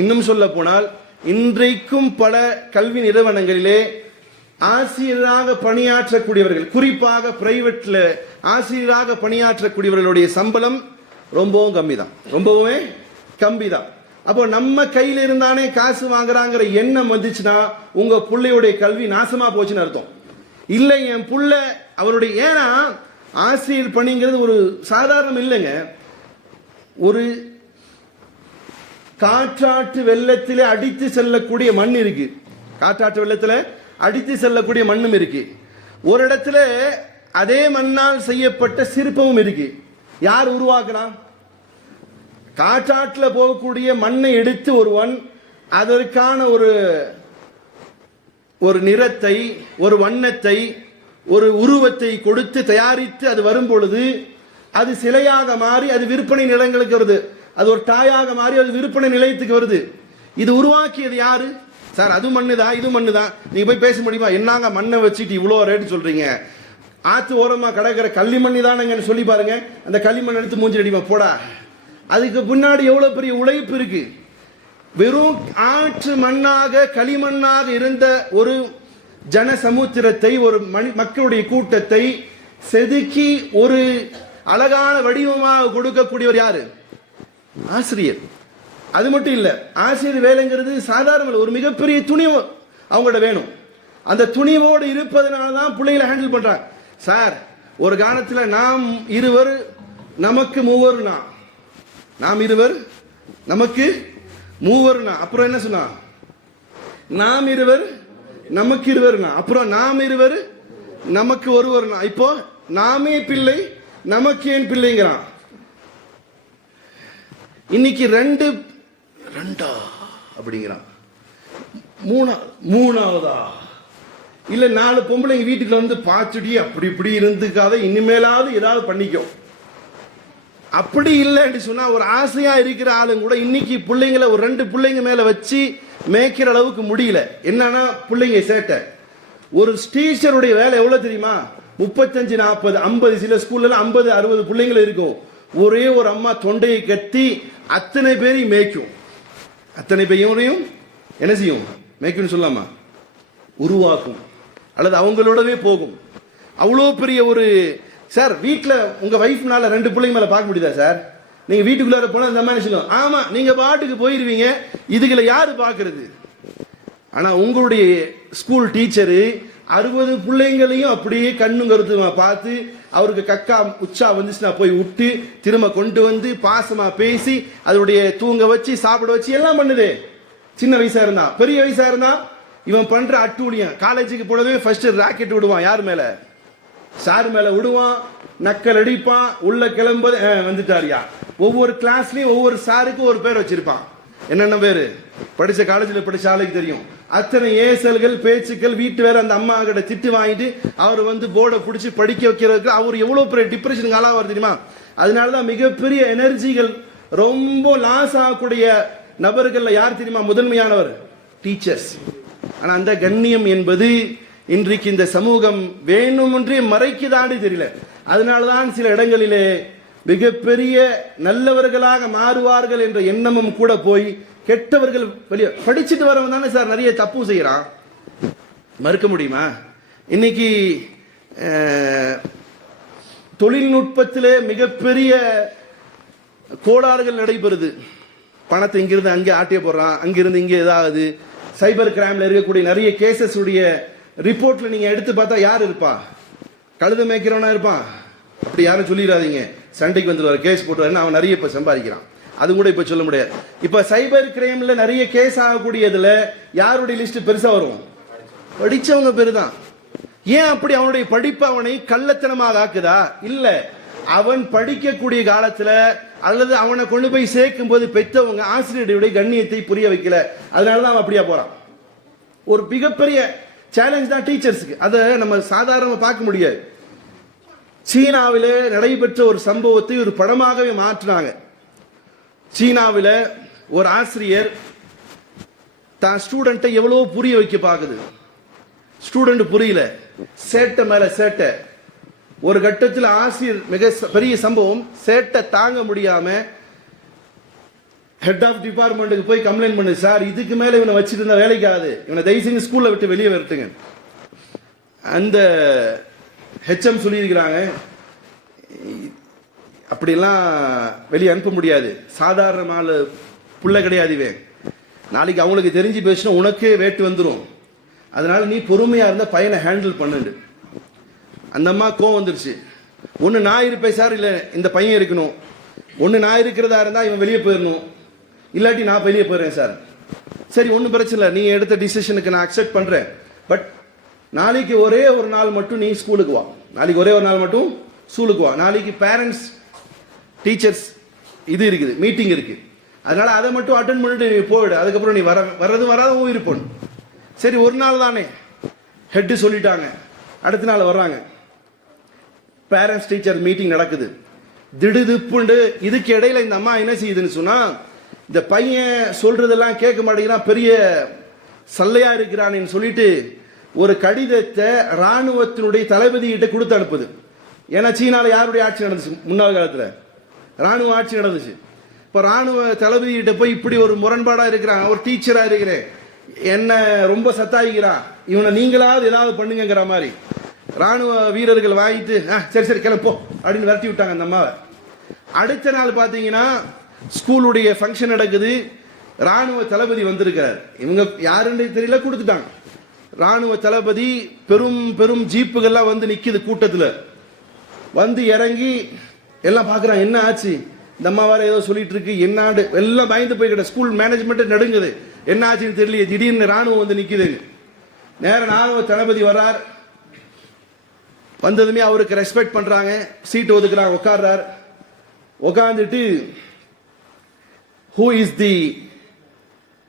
இன்னும் சொல்ல போனால் இன்றைக்கும் பல கல்வி நிறுவனங்களிலே ஆசிரியராக பணியாற்றக்கூடியவர்கள், குறிப்பாக பிரைவேட்ல ஆசிரியராக பணியாற்றக்கூடியவர்களுடைய சம்பளம் ரொம்பவும் கம்மி தான், ரொம்பவே கம்மி தான். அப்போ நம்ம கையில் இருந்தானே காசு வாங்குறாங்கிற எண்ணம் வந்துச்சுன்னா உங்க பிள்ளையுடைய கல்வி நாசமா போச்சுன்னு அர்த்தம். இல்லை என் புள்ள அவருடைய, ஏன்னா ஆசிரியர் பணிங்கிறது ஒரு சாதாரணம் இல்லைங்க. ஒரு காற்றாற்று வெள்ளத்திலே அடித்து செல்லக்கூடிய மண் இருக்கு, காற்றாற்று வெள்ளத்தில் அடித்து செல்லக்கூடிய மண்ணும் இருக்கு. ஒரு இடத்துல அதே மண்ணால் செய்யப்பட்ட சிற்பமும் இருக்கு. யார் உருவாக்குனா? காற்றாற்றில் போகக்கூடிய மண்ணை எடுத்து ஒருவன் அதற்கான ஒரு நிறத்தை, ஒரு வண்ணத்தை, ஒரு உருவத்தை கொடுத்து தயாரித்து அது வரும் பொழுது அது சிலையாக மாறி அது விற்பனை நிலையங்களுக்கு வருது. அது ஒரு டாயாக மாறி அது விற்பனை நிலையத்துக்கு வருது. இது உருவாக்கியது யாரு சார்? அது மண்ணுதான், இது மண்ணுதான். நீங்க போய் பேச முடியுமா? என்னங்க மண்ணை வச்சுட்டு இவ்வளோ ரேட்டு சொல்றீங்க? ஆத்து ஓரமா கிடக்கிற களிமண்ணி தானங்கன்னு சொல்லி பாருங்க. அந்த களிமண் எடுத்து மூஞ்சி அடிமா போடா. அதுக்கு பின்னாடி எவ்வளவு பெரிய உழைப்பு இருக்கு. வெறும் ஆற்று மண்ணாக களிமண்ணாக இருந்த ஒரு ஜன சமுத்திரத்தை, ஒரு மக்களுடைய கூட்டத்தை செதுக்கி ஒரு அழகான வடிவமாக கொடுக்கக்கூடியவர் யாரு? ஆசிரியர். அது மட்டும் இல்ல, ஆசிரியர் வேலைங்கிறது சாதாரண ஒரு மிகப்பெரிய துணிவு அவங்கள்ட்ட வேணும். அந்த துணிவோடு இருப்பதனால தான் பிள்ளைகளை ஹேண்டில் பண்றாங்க. சார் ஒரு காலத்தில் நாம் இருவர் நமக்கு மூவர்னா, நாம் இருவர் நமக்கு மூவர்னா, அப்புறம் என்ன சொன்னா? நாம் இருவர் நமக்கு இருவர்னா, அப்புறம் நாம் இருவர் நமக்கு ஒருவர்னா, இப்போ நாமே பிள்ளை நமக்கு ஏன் பிள்ளைங்கிறான். இன்னைக்கு ரெண்டா அப்படிங்கிறான். மூணாவதா இல்ல 4 பொம்பளைங்க வீட்டுக்குள்ள வந்து பாச்சுடி அப்படி இப்படி இருந்துக்காத, இனிமேலாவது ஏதாவது பண்ணிக்கும். அப்படி இல்லைன்னு சொன்னா ஒரு ஆசையா இருக்கிற ஆளுங்க கூட இன்னைக்கு பிள்ளைங்களை ஒரு 2 பிள்ளைங்க மேல வச்சு மேய்க்கிற அளவுக்கு முடியல. என்னன்னா பிள்ளைங்க சேட்டை. ஒரு டீச்சருடைய வேலை எவ்வளவு தெரியுமா? 35, 40, 50, சில ஸ்கூல்ல 50, 60 பிள்ளைங்கள் இருக்கும். ஒரே ஒரு அம்மா தொண்டையை கட்டி அத்தனை பேரையும் மேய்க்கும். அத்தனை பேரையும் என்ன செய்யும்? மேய்க்கும்னு சொல்லாமா? உருவாக்கும், அல்லது அவங்களோடவே போகும். அவ்வளோ பெரிய ஒரு சார். வீட்டில் உங்க வைஃப்னால 2 பிள்ளைங்க மேல பார்க்க முடியுதா சார்? நீங்க வீட்டுக்குள்ளார போனா அந்த மாதிரி சொல்லுவோம். ஆமா, நீங்க பாட்டுக்கு போயிருவீங்க, இதுகளை யாரு பாக்குறது? ஆனா உங்களுடைய ஸ்கூல் டீச்சரு 60 பிள்ளைங்களையும் அப்படியே கண்ணும் கருத்துமா பார்த்து, அவருக்கு கக்கா உச்சா வந்துச்சுன்னா போய் விட்டு திரும்ப கொண்டு வந்து பாசமா பேசி அதோடைய தூங்க வச்சு சாப்பிட வச்சு எல்லாம் பண்ணுது. சின்ன வயசா இருந்தா, பெரிய வயசா இருந்தா இவன் பண்ற அட்டூழியம். காலேஜுக்கு போனதே ஃபர்ஸ்ட் ராக்கெட் விடுவான். யார் மேல? சார் மேல விடுவான், நக்கல் அடிப்பான். உள்ள கிளம்புது வந்துட்டாரியா. ஒவ்வொரு கிளாஸ்லயும் ஒவ்வொரு சாருக்கும் ஒரு பேர் வச்சிருப்பான். என்னென்ன பேரு? படிச்ச காலேஜில் படிச்ச ஆளுக்கு தெரியும். அத்தனை ஏசல்கள் பேச்சுக்கள். வீட்டு வேற அந்த அம்மா கிட்ட திட்டு வாங்கிட்டு அவர் வந்து போர்டை பிடிச்சி படிக்க வைக்கிறதுக்கு அவர் எவ்வளவு பெரிய டிப்ரெஷனுக்கு ஆளாக தெரியுமா? அதனாலதான் மிகப்பெரிய எனர்ஜிகள் ரொம்ப லாஸ் ஆகக்கூடிய நபர்கள் யார் தெரியுமா? முதன்மையானவர் டீச்சர்ஸ். ஆனா அந்த கண்ணியம் என்பது இன்றைக்கு இந்த சமூகம் வேணுமென்றே மறைக்குதான்னு தெரியல. அதனால்தான் சில இடங்களிலே மிகப்பெரிய நல்லவர்களாக மாறுவார்கள் என்ற எண்ணமும் கூட போய் கெட்டவர்கள் வெளியே படிச்சுட்டு வரவன் தானே சார் நிறைய தப்பு செய்யறான். மறுக்க முடியுமா? இன்னைக்கு தொழில்நுட்பத்திலே மிகப்பெரிய கோளாறுகள் நடைபெறுது. பணத்தை இங்கிருந்து அங்கே ஆட்டிய போடுறான், அங்கிருந்து இங்கே ஏதாவது சைபர் கிரைம்ல இருக்கக்கூடிய நிறைய கேசஸ் உடைய ரிப்போர்ட்ல நீங்க எடுத்து பார்த்தா யார் இருப்பா? கழுத மேய்க்கிறவனா இருப்பான். அப்படி யாரும் சொல்லிடாதீங்க. சண்டைக்கு வந்துடுவார், கேஸ் போட்டுவாருன்னு அவன் நிறைய இப்ப சம்பாதிக்கிறான். அது கூட இப்ப சொல்ல முடியாது. இப்ப சைபர் கிரைம்ல நிறைய கேஸ் ஆகக்கூடியதுல யாருடைய லிஸ்ட் பெருசா வரும்? படிச்சவங்க பேருதான். ஏன் அப்படி அவனுடைய படிப்பு அவனை கள்ளத்தனமாக ஆக்குதா? இல்ல, அவன் படிக்கக்கூடிய காலத்துல அல்லது அவனை கொண்டு போய் சேர்க்கும் போது பெற்றவங்க ஆசிரியருடைய கண்ணியத்தை புரிய வைக்கல. அதனாலதான் அவன் அப்படியா போறான். ஒரு மிகப்பெரிய சேலஞ்ச் தான் டீச்சர்ஸுக்கு. அதை நம்ம சாதாரணமாக பார்க்க முடியாது. சீனாவில் நடைபெற்ற ஒரு சம்பவத்தை ஒரு படமாகவே மாற்றினாங்க. சீனாவில் ஒரு ஆசிரியர் தான் ஸ்டூடெண்ட்டை எவ்வளோ புரிய வைக்க பார்க்குது. ஸ்டூடெண்ட் புரியல, சேட்டை மேல சேட்டை. ஒரு கட்டத்தில் ஆசிரியர் மிக பெரிய சம்பவம், சேட்டை தாங்க முடியாம ஹெட் ஆஃப் டிபார்ட்மெண்ட்டுக்கு போய் கம்ப்ளைண்ட் பண்ணு, சார் இதுக்கு மேல இவனை வச்சுட்டு இருந்தா வேலைக்கு ஆகுது, இவனை தயவு செஞ்சு ஸ்கூல்ல விட்டு வெளியே வரட்டுங்க. அந்த ஹெச்எம் சொல்லியிருக்கிறாங்க, அப்படிலாம் வெளியே அனுப்ப முடியாது, சாதாரணமான புள்ள கிடையாது இவன், நாளைக்கு அவங்களுக்கு தெரிஞ்சு பேசினா உனக்கே வேட்டு வந்துடும், அதனால நீ பொறுமையா இருந்த பையனை ஹேண்டில் பண்ணுண்டு. அந்த அம்மா கோவம் வந்துருச்சு. ஒன்று நான் இருப்பேன் சார், இல்லை இந்த பையன் இருக்கணும், ஒன்று நான் இருக்கிறதா இருந்தால் இவன் வெளியே போயிடணும், இல்லாட்டி நான் வெளியே போயிடுறேன் சார். சரி ஒன்றும் பிரச்சனை இல்லை, நீங்கள் எடுத்த டிசிஷனுக்கு நான் அக்செப்ட் பண்ணுறேன். பட் நாளைக்கு ஒரே ஒரு நாள் மட்டும் நீ ஸ்கூலுக்கு வா, நாளைக்கு ஒரே ஒரு நாள் மட்டும் ஸ்கூலுக்கு வா, நாளைக்கு பேரண்ட்ஸ் டீச்சர்ஸ் இது இருக்குது, மீட்டிங் இருக்குது, அதனால அதை மட்டும் அட்டன் பண்ணிட்டு நீ போயிடு, அதுக்கப்புறம் நீ வர்றது வராதவும் இருப்போம். சரி ஒரு நாள் தானே ஹெட்டு சொல்லிட்டாங்க. அடுத்த நாள் வர்றாங்க, பேரண்ட்ஸ் டீச்சர் மீட்டிங் நடக்குது. திடுதிப்புண்டு இதுக்கு இடையில இந்த அம்மா என்ன செய்யுதுன்னு சொன்னா, இந்த பையன் சொல்றதெல்லாம் கேட்க மாட்டேங்கிறான், பெரிய சல்லையா இருக்கிறான்னு சொல்லிட்டு ஒரு கடிதத்தை ராணுவத்தினுடைய தளபதி கிட்ட கொடுத்து அனுப்புது. ஏன்னா சீனால யாருடைய ஆட்சி நடந்துச்சு? முன்னாள் காலத்துல ராணுவ ஆட்சி நடந்துச்சு. இப்ப ராணுவ தளபதி கிட்ட போய் இப்படி ஒரு முரண்பாடா இருக்கிறான், ஒரு டீச்சரா இருக்கிறேன், என்ன ரொம்ப சத்தாயிக்கிறான், இவனை நீங்களாவது ஏதாவது பண்ணுங்கிற மாதிரி ராணுவ வீரர்கள் வாங்கிட்டு சரி சரி கிளம்போ அப்படின்னு விரட்டி விட்டாங்க அந்த அம்மாவை. அடுத்த நாள் பாத்தீங்கன்னா ஸ்கூலுடைய ஃபங்க்ஷன் நடக்குது, ராணுவ தளபதி வந்திருக்கிறார். இவங்க யாருன்னு தெரியல, கொடுத்துட்டாங்க. ராணுவ தளபதி பெரும் பெரும் ஜீப்புகள்லாம் வந்து நிக்குது கூட்டத்தில், வந்து இறங்கி எல்லாம் பார்க்குறாங்க, என்ன ஆச்சு இந்த அம்மா வேற ஏதோ சொல்லிட்டு இருக்கு, என்னாடு எல்லாம் பயந்து போய்கிட்ட, ஸ்கூல் மேனேஜ்மெண்ட் நடுங்குது, என்ன ஆச்சுன்னு தெரியல, திடீர்னு ராணுவம் வந்து நிக்குது. நேரம் ராணுவ தளபதி வர்றார், வந்ததுமே அவருக்கு ரெஸ்பெக்ட் பண்றாங்க, சீட் ஒதுக்குறாங்க, உட்கார்றார். உட்கார்ந்துட்டு who is the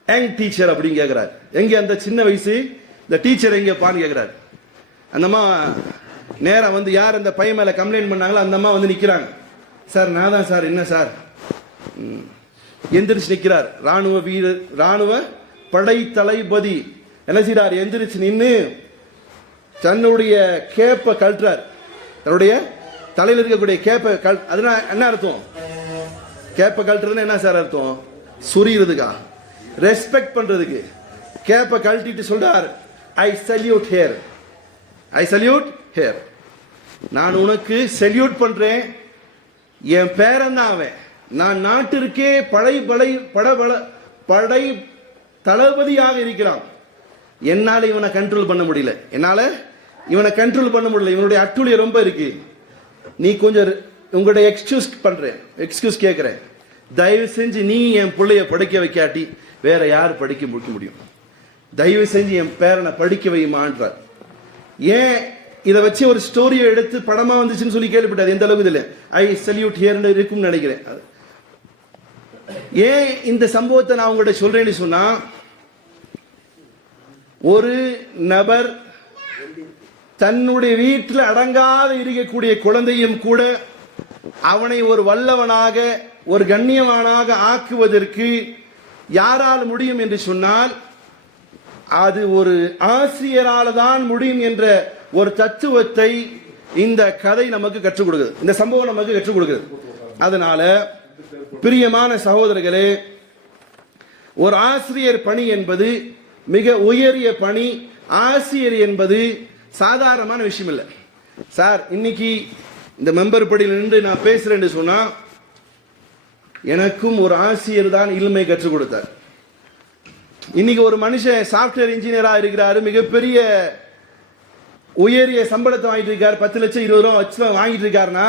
young teacher அப்படின்னு கேட்கிறார். எங்க அந்த சின்ன வயசு இந்த டீச்சர் எங்க பான்னு கேட்கிறார். அந்த அம்மா நேரம் வந்து யார் அந்த பையன் மேல கம்ப்ளைண்ட் பண்ணாங்களோ அந்த அம்மா வந்து நிக்கிறாங்க. சார் நான் தான் சார். என்ன சார்? எந்திரிச்சு நிக்கிறார் ராணுவ வீரர், ராணுவ படை தளபதி என்ன செய்றார், எந்திரிச்சு நின்று தன்னுடைய கேப்பை கழட்டுறார். தன்னுடைய தலையில் இருக்கக்கூடிய கேப்பை அதனால என்ன அர்த்தம்? கேப்பை கழட்டுறதுன்னு என்ன சார் அர்த்தம்? சுரிகிறதுக்கா, ரெஸ்பெக்ட் பண்றதுக்கு. கேப்பை கழட்டிட்டு சொல்றார், ஐ salute here, I salute here, நான் உனக்கு சல்யூட் பண்றேன், என் பேரன் தான் அவன், நான் நாட்டிற்கே படை தளபதியாக இருக்கிறான், என்னால இவனை கண்ட்ரோல் பண்ண முடியல, என்னால இவனை கண்ட்ரோல் பண்ண முடியல, இவனுடைய அட்டுழியம் ரொம்ப இருக்கு, நீ கொஞ்சம் உங்களுடைய எக்ஸ்கியூஸ் கேட்கிறேன், தயவு செஞ்சு நீ என் பிள்ளைய படிக்க வைக்காட்டி வேற யார் படிக்க முடியும், தயவு செஞ்சு என் பேரனை படிக்க வையுமான்றார். ஏன் இதை வச்சு ஒரு ஸ்டோரியை எடுத்து படமா வந்துச்சுன்னு சொல்லி கேள்விப்பட்டாது, எந்த அளவுக்கு இதுல ஐ சல்யூட் ஹியர் இருக்கும்னு நினைக்கிறேன். ஏன் இந்த சம்பவத்தை நான் உங்கள்கிட்ட சொல்றேன்னு சொன்னா, ஒரு நபர் தன்னுடைய வீட்டில் அடங்காத இருக்கக்கூடிய குழந்தையும் கூட அவனை ஒரு வல்லவனாக ஒரு கண்ணியவானாக ஆக்குவதற்கு யாரால் முடியும் என்று சொன்னால் அது ஒரு ஆசிரியரால தான் முடியும் என்ற ஒரு தத்துவத்தை இந்த கதை நமக்கு கற்றுக் கொடுக்குது, இந்த சம்பவம் நமக்கு கற்றுக் கொடுக்குது. அதனால பிரியமான சகோதரர்களே, ஒரு ஆசிரியர் பணி என்பது மிக உயரிய பணி. ஆசிரியர் என்பது சாதாரணமான விஷயம் இல்லை. சார், இன்னைக்கு இந்த மெம்பர் படியில் நின்று நான் பேசுறேன்னு சொன்னா, எனக்கும் ஒரு ஆசிரியர் தான் இல்மை கற்றுக் கொடுத்தார். இன்னைக்கு ஒரு மனுஷன் சாப்ட்வேர் இன்ஜினியரா இருக்கிறாரு, மிகப்பெரிய உயரிய சம்பளத்தை வாங்கிட்டு இருக்காரு, 10 லட்சம் 20 லட்சம் வாங்கிட்டு இருக்காருன்னா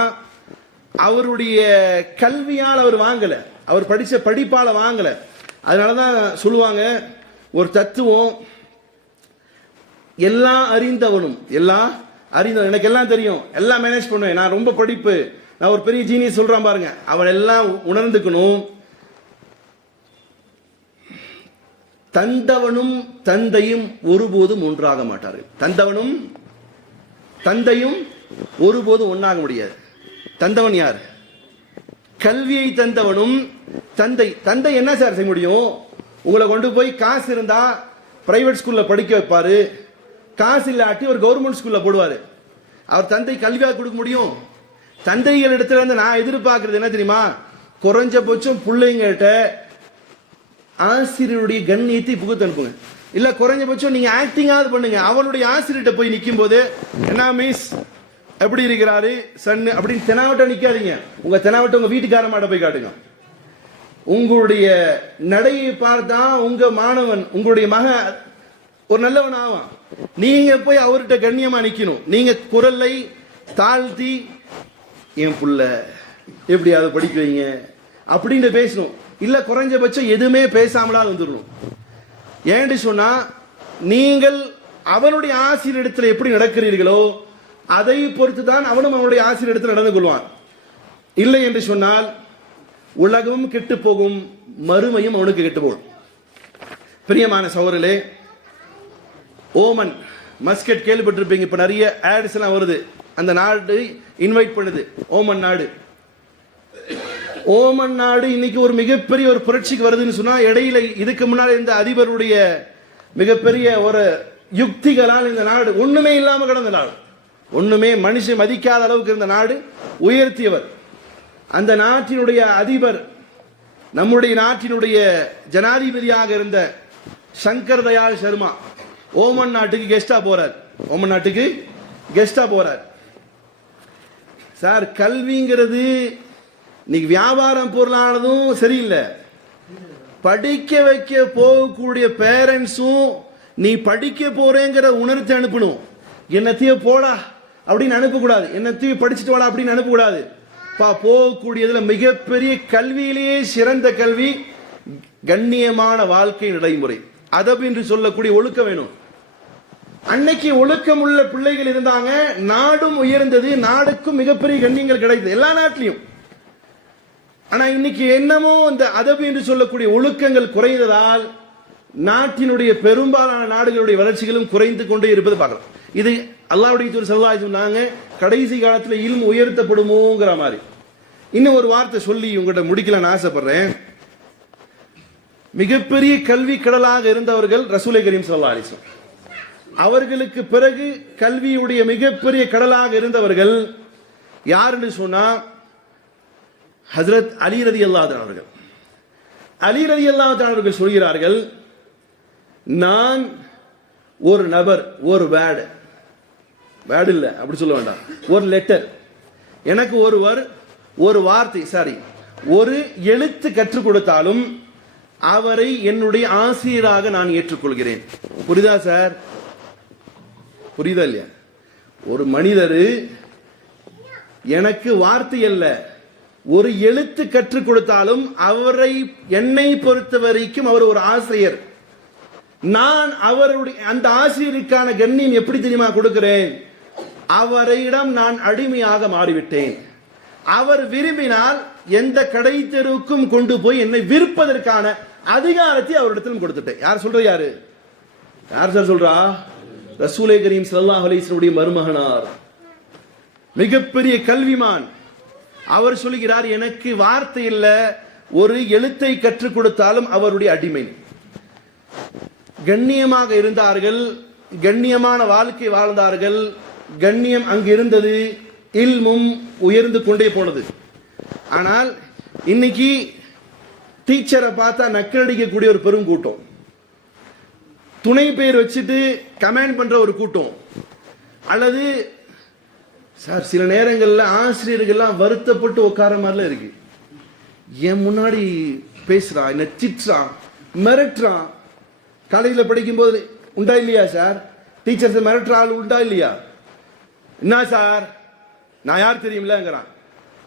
அவருடைய கல்வியால் அவர் வாங்கல, அவர் படிச்ச படிப்பால வாங்கல. அதனாலதான் சொல்லுவாங்க ஒரு தத்துவம், எல்லாம் அறிந்தவனும் எனக்கு எல்லாம் தெரியும், எல்லாம் மேனேஜ் பண்ணுவேன், நான் ரொம்ப படிப்பு, நான் ஒரு பெரிய ஜீனியஸ் சொல்றான் பாருங்க, அவன் எல்லாம் உணர்ந்துக்கணும். தந்தவனும் தந்தையும் ஒருபோதும் ஒன்றாக மாட்டார்கள். தந்தவனும் தந்தையும் ஒருபோதும் ஒன்றாக முடியாது. தந்தவன் யார்? கல்வியை தந்தவனும் தந்தை என்ன சார் செய்ய முடியும்? உங்களை கொண்டு போய் காசு இருந்தா பிரைவேட் ஸ்கூல்ல படிக்க வைப்பாரு, காசு இல்லாட்டி ஒரு கவர்மெண்ட் ஸ்கூல்ல போடுவாரு. அவர் தந்தை கல்வியாக கொடுக்க முடியும்? தந்தைகள் இடத்துல இருந்து நான் எதிர்பார்க்கறது என்ன தெரியுமா? குறைஞ்சபட்சம் பிள்ளைங்கள்ட்ட ஆசிரியருடைய கண்ணியத்தை புகுத்து அனுப்புங்க. இல்ல குறைஞ்சபட்சம் நீங்க ஆக்டிங்காவது பண்ணுங்க. அவனுடைய ஆசிரியர்கிட்ட போய் நிற்கும் போது, என்ன மிஸ் எப்படி இருக்கிறாரு சன்னு அப்படின்னு தெனாவட்ட நிக்காதீங்க. உங்க தெனாவட்ட உங்க வீட்டுக்காரமாட்ட போய் காட்டுங்க. உங்களுடைய நடையை பார்த்தா உங்க மாணவன், உங்களுடைய மக ஒரு நல்லவன் ஆவான். நீங்க போய் அவர்கிட்ட கண்ணியமா நிக்கணும். நீங்க குரலை தாழ்த்தி, என் புள்ள எப்படியாவது படிக்க வைங்க அப்படின்னு பேசணும். இல்ல குறைஞ்சபட்சம் எதுவுமே பேசாமலால் வந்துடணும். ஏன்னு சொன்னா, நீங்கள் அவனுடைய ஆசிரியர் இடத்துல எப்படி நடக்கிறீர்களோ அதை பொறுத்து தான் அவனும் அவனுடைய ஆசிரியர் இடத்துல நடந்து கொள்வான். இல்லை என்று சொன்னால் உலகமும் கெட்டு போகும், மறுமையும் அவனுக்கு கெட்டு போகும். பிரியமான சகோதரர்களே, ஓமன் மஸ்கட் கேள்விப்பட்டிருப்பீங்க. இப்ப நிறைய ஆட்ஸ் எல்லாம் வருது, அந்த நாடு இன்வைட் பண்ணுது, ஓமன் நாடு. ஓமன் நாடு இன்னைக்கு ஒரு மிகப்பெரிய ஒரு புரட்சிக்கு வருதுன்னு சொன்னா, இடையில இதுக்கு முன்னால் இந்த அதிபருடைய மிகப்பெரிய ஒரு யுக்திகளால் இந்த நாடு ஒண்ணுமே இல்லாம கிடந்த நாடு, ஒண்ணுமே மனுஷன் மதிக்காத அளவுக்கு இருந்த நாடு உயர்த்தியவர். அந்த நாட்டினுடைய அதிபர் நம்முடைய நாட்டினுடைய ஜனாதிபதியாக இருந்த சங்கர் தயாள் சர்மா ஓமன் நாட்டுக்கு கெஸ்டா போறார். ஓமன் நாட்டுக்கு கெஸ்டா போறார். சார், கல்விங்கிறது இன்னைக்கு வியாபாரம் பொருளானதும் சரியில்லை. படிக்க வைக்க போகக்கூடிய பேரண்ட்ஸும் நீ படிக்க போறேங்கிற உணர்த்தி அனுப்பணும். என்னத்தையும் போடா அப்படின்னு அனுப்பக்கூடாது, என்னத்தையும் படிச்சுட்டு வாடா அப்படின்னு அனுப்பக்கூடாது. போகக்கூடியதுல மிகப்பெரிய கல்வியிலேயே சிறந்த கல்வி கண்ணியமான வாழ்க்கை நடைமுறை, அதப் என்று சொல்லக்கூடிய ஒழுக்கம் வேணும். அன்னைக்கு ஒழுக்கம் உள்ள பிள்ளைகள் இருந்தாங்க, நாடும் உயர்ந்தது, நாடுக்கும் மிகப்பெரிய கண்ணியங்கள் கிடைத்தது எல்லா நாட்டிலையும். ஆனா இன்னைக்கு என்னமோ இந்த அதபு என்று சொல்லக்கூடிய ஒழுக்கங்கள் குறைந்ததால் நாட்டினுடைய பெரும்பாலான நாடுகளுடைய வளர்ச்சிகளும் குறைந்து கொண்டே இருப்பது பார்க்கலாம். இது அல்லாஹ்வுடைய தூதர் ஸல்லல்லாஹு அலைஹி வஸல்லம் சொன்னாங்க, கடைசி காலத்தில் இல்ம் உயர்த்தப்படுமோங்கிற மாதிரி. இன்னும் ஒரு வார்த்தை சொல்லி உங்கள்கிட்ட முடிக்கலான்னு ஆசைப்படுறேன். மிகப்பெரிய கல்வி கடலாக இருந்தவர்கள் ரசூலை கரீம் ஸல்லல்லாஹு அலைஹி வஸல்லம். அவர்களுக்கு பிறகு கல்வியுடைய மிகப்பெரிய கடலாக இருந்தவர்கள் யாருன்னு சொன்னா ஹஜ்ரத் அலி ரலியல்லாஹு அன்ஹு அவர்கள். அலி ரலியல்லாஹு அன்ஹு அவர்கள் சொல்கிறார்கள், நான் ஒரு நபர், ஒரு வேர்டு இல்ல அப்படி சொல்ல வேண்டாம், ஒரு லெட்டர், எனக்கு ஒருவர் ஒரு வார்த்தை ஒரு எழுத்து கற்றுக் கொடுத்தாலும் அவரை என்னுடைய ஆசிரியராக நான் ஏற்றுக்கொள்கிறேன். புரியுதா சார்? புரியுதா இல்லையா? ஒரு மனிதர் எனக்கு வார்த்தை அல்ல, ஒரு எழுத்து கற்றுக் கொடுத்தாலும் அவரை என்னை பொறுத்த வரைக்கும் அவர் ஒரு ஆசிரியர். நான் அவருடைய அந்த ஆசிரியருக்கான கண்ணியம் எப்படி தெரியுமா கொடுக்கிறேன்? அவரிடம் நான் அடிமையாக மாறிவிட்டேன். அவர் விரும்பினால் எந்த கடை தெருவுக்கும் கொண்டு போய் என்னை விற்பதற்கான அதிகாரத்தை அவரிடத்திலும் கொடுத்துட்டேன். யார் சொல்ற? யார் சார் சொல்றா? ரசூலே கரீம் ஸல்லல்லாஹு அலைஹி வஸல்லம் மருமகனார், மிகப்பெரிய கல்விமான். அவர் சொல்கிறார், எனக்கு வார்த்தை இல்ல, ஒரு எழுத்தை கற்றுக் கொடுத்தாலும் அவருடைய அடிமை. கண்ணியமாக இருந்தார்கள், கண்ணியமான வாழ்க்கை வாழ்ந்தார்கள், கண்ணியம் அங்கு இருந்தது, இல்மும் உயர்ந்து கொண்டே போனது. ஆனால் இன்னைக்கு டீச்சரை பார்த்தா நக்கடிக்கக்கூடிய ஒரு பெருங்கூட்டம், துணை பெயர் வச்சுட்டு கமெண்ட் பண்ற ஒரு கூட்டம், அல்லது சார் சில நேரங்களில் ஆசிரியர்கள்லாம் வருத்தப்பட்டு உட்கார மாதிரிலாம் இருக்கு. என் முன்னாடி பேசுறான், என்ன திட்டுறான், மிரட்டுறான். காலேஜில் படிக்கும்போது உண்டா இல்லையா சார், டீச்சர்ஸ் மிரட்டுற ஆள் உண்டா இல்லையா? என்ன சார் நான் யார் தெரியுமில்லங்கிறான்.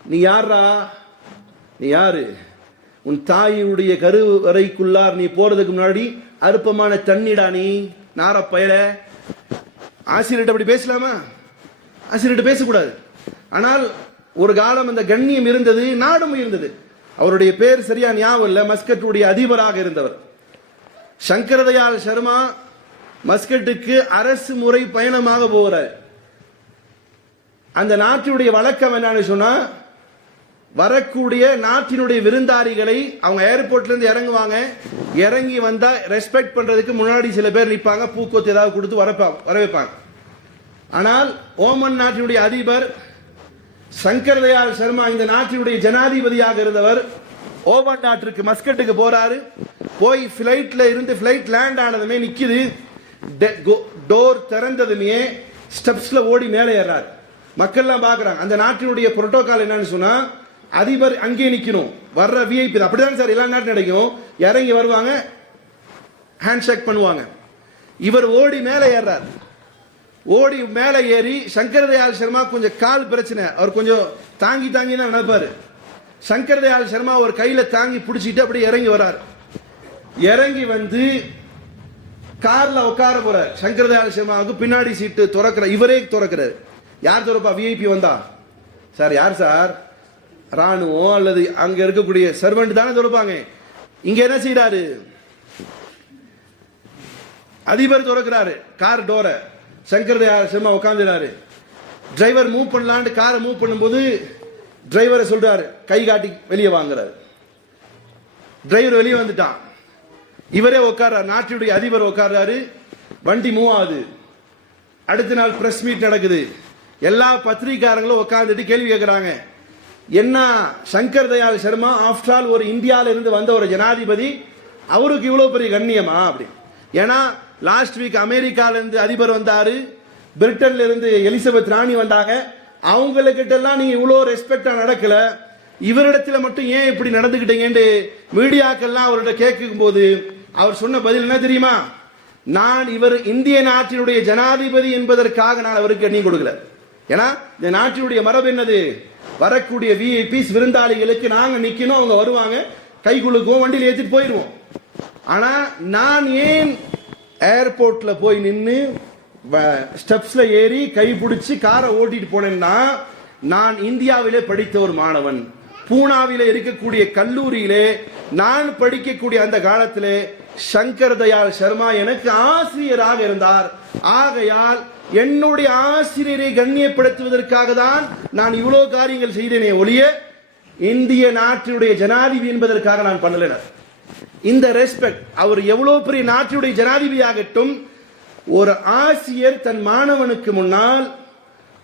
நீ யாரா? நீ யாரு? உன் தாயினுடைய கருவறைக்குள்ளார் நீ போறதுக்கு முன்னாடி அற்பமான தண்ணிடா நீ நார பயல. ஆசிரியர்கிட்ட அப்படி பேசலாமா? ஆசிரியர்கிட்ட பேசக்கூடாது. ஆனால் ஒரு காலம் அந்த கண்ணியம் இருந்தது, நாடும் இருந்தது. அவருடைய பேர் சரியா ஞாபகம் இல்லை, மஸ்கட்டுடைய அதிபராக இருந்தவர் சங்கரதயாள் சர்மா. மஸ்கட்டுக்கு அரசு முறை பயணமாக போகிறார். அந்த நாட்டினுடைய வழக்கம் என்னன்னு சொன்னா, வரக்கூடிய நாட்டினுடைய விருந்தாளிகளை அவங்க ஏர்போர்ட்ல இருந்து இறங்குவாங்க, இறங்கி வந்தா ரெஸ்பெக்ட் பண்றதுக்கு முன்னாடி சில பேர் நிற்பாங்க, பூக்கொத்து ஏதாவது கொடுத்து வரவேற்பாங்க. ஆனால் ஓமன் நாட்டினுடைய அதிபர் சங்கர்தயாள் சர்மா இந்த நாட்டினுடைய ஜனாதிபதியாக இருந்தவர் ஓமன் நாட்டிற்கு மஸ்கட்டுக்கு போறாரு. போய் பிளைட்ல இருந்து பிளைட் லேண்ட் ஆனதுமே நிக்குது, டோர் திறந்ததுமே ஸ்டெப்ஸ்ல ஓடி மேலே ஏறாரு. மக்கள்லாம் பார்க்குறாங்க. அந்த நாட்டினுடைய புரோட்டோகால் என்னன்னு சொன்னா, அதிபர் அங்கே நிற்கணும், வர்ற விஐபி அப்படிதான் சார் எல்லா நாட்டிலும் கிடைக்கும். இறங்கி வருவாங்க, ஹேண்ட் ஷேக் பண்ணுவாங்க. இவர் ஓடி மேலே ஏறார். ஓடி மேலே ஏறி சங்கர்தயாள் சர்மா கொஞ்சம் கால் பிரச்சனை, அவர் கொஞ்சம் தாங்கி தாங்கி தான் நினைப்பாரு. சங்கர்தயாள் சர்மா ஒரு கையில தாங்கி பிடிச்சிட்டு அப்படியே இறங்கி வர்றார். இறங்கி வந்து கார்ல உட்கார போறார். சங்கர்தயாள் சர்மாவுக்கு பின்னாடி சீட்டு திறக்கிற இவரே திறக்கிறார். யார் திறப்பா? விஐபி வந்தா. சார் யார் சார்? ராணுவம் அல்லது அங்க இருக்கக்கூடிய சர்வெண்ட் தானே திறப்பாங்க. இங்க என்ன செய்யறாரு? அதிபர் திறக்கிறாரு கார் டோரை. சங்கர்தயாள் சர்மா உட்காந்துறாரு. டிரைவர் மூவ் பண்ணலான்னு காரை மூவ் பண்ணும்போது டிரைவரை சொல்றாரு, கை காட்டி வெளியே வாங்குறாரு. டிரைவர் வெளியே வந்துட்டான். இவரே உட்கார்றாரு, நாட்டுடைய அதிபர் உட்கார்றாரு. வண்டி மூவ் ஆகுது. அடுத்த நாள் பிரஸ் மீட் நடக்குது. எல்லா பத்திரிகையாளர்களும் உட்கார்ந்துட்டு கேள்வி கேட்கிறாங்க, என்ன சங்கர்தயாள் சர்மா ஆஃப்டர் ஆல் ஒரு இந்தியாவில இருந்து வந்த ஒரு ஜனாதிபதி, அவருக்கு இவ்வளவு பெரிய கண்ணியமா அப்படி? ஏன்னா லாஸ்ட் வீக் அமெரிக்கால இருந்து அதிபர் வந்தாரு, பிரிட்டன்ல இருந்து எலிசபெத் ராணி வந்தாங்க. அவங்ககிட்ட எல்லாம் நீங்க இவ்வளோ ரெஸ்பெக்டா நடக்கல, இவரிடத்துல மட்டும் ஏன் இப்படி நடந்துகிட்டீங்கன்னு மீடியாக்கெல்லாம் அவர்கிட்ட கேட்கும் போது அவர் சொன்ன பதில் என்ன தெரியுமா? நான் இவர் இந்திய நாட்டினுடைய ஜனாதிபதி என்பதற்காக நான் அவருக்கு கண்ணியம் கொடுக்கல. ஏன்னா இந்த நாட்டினுடைய மரபு என்னது? வரக்கூடிய விஐபிஸ் விருந்தாளிகளுக்கு நாங்க நிக்கணும், அவங்க வருவாங்க, கை குலுக்குவோம், வண்டியில் ஏற்றிட்டு போயிடுவோம். ஆனா நான் ஏன் ஏர்போர்ட்ல போய் நின்று ஸ்டெப்ஸ்ல ஏறி கை பிடிச்சி காரை ஓட்டிட்டு போனேன்னா, நான் இந்தியாவிலே படித்த ஒரு மாணவன், பூனாவிலே இருக்கக்கூடிய கல்லூரியிலே நான் படிக்கக்கூடிய அந்த காலத்திலே சங்கர்தயாள் சர்மா எனக்கு ஆசிரியராக இருந்தார். ஆகையால் என்னுடைய ஆசிரியரை கண்ணியப்படுத்துவதற்காக தான் நான் இவ்வளவு காரியங்கள் செய்தேனே ஒழிய இந்திய நாட்டினுடைய ஜனாதிபதி என்பதற்காக நான் பண்ணல. இந்த ரெஸ்பெக்ட், அவர் எவ்வளவு பெரிய நாட்டினுடைய ஜனாதிபதியாகட்டும், ஒரு ஆசிரியர் தன் மாணவனுக்கு முன்னால்,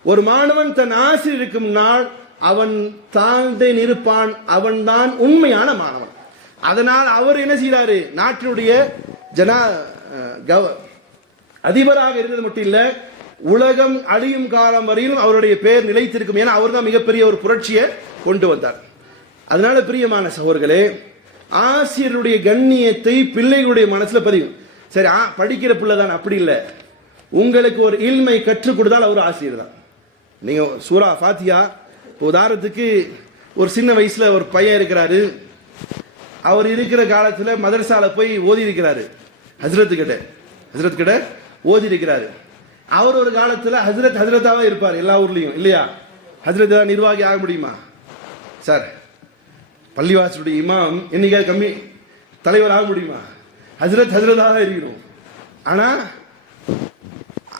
ஒரு மாணவன் தன் ஆசிரியருக்கு முன்னால் அவன் தாழ்ந்தே நிற்பான், அவன் தான் உண்மையான மாணவன். அதனால் அவர் என்ன செய்யறாரு? நாட்டினுடைய அதிபராக இருந்தது மட்டும் இல்ல, உலகம் அழியும் காலம் வரையிலும் அவருடைய பெயர் நிலைத்திருக்கும். ஏன்னா அவர் தான் மிகப்பெரிய ஒரு புரட்சியை கொண்டு வந்தார். அதனால பிரியமான சகோதரர்களே, ஆசிரியருடைய கண்ணியத்தை பிள்ளைகளுடைய மனசுல பதியும். சரி, படிக்கிற பிள்ளை தான், அப்படி இல்லை. உங்களுக்கு ஒரு இல்மை கற்றுக் கொடுத்தால் அவர் ஆசிரியர் தான். நீங்க சூரா ஃபாத்தியா உதாரணத்துக்கு, ஒரு சின்ன வயசுல ஒரு பையன் இருக்கிறாரு, அவர் இருக்கிற காலத்துல மதரசால போய் ஓதி இருக்கிறாரு, ஹஜ்ரத் கிட்ட ஓதி இருக்கிறாரு. அவர் ஒரு காலத்துல ஹஜ்ரத்தாவே இருப்பார் எல்லா ஊர்லயும், இல்லையா? ஹஜ்ரத் தான் நிர்வாகி ஆக முடியுமா சார்? பள்ளிவாசலுடைய இமாம் என்னைக்காவது கம்மி தலைவர் ஆக முடியுமா? ஹஜ்ரத்தாக இருக்கணும். ஆனா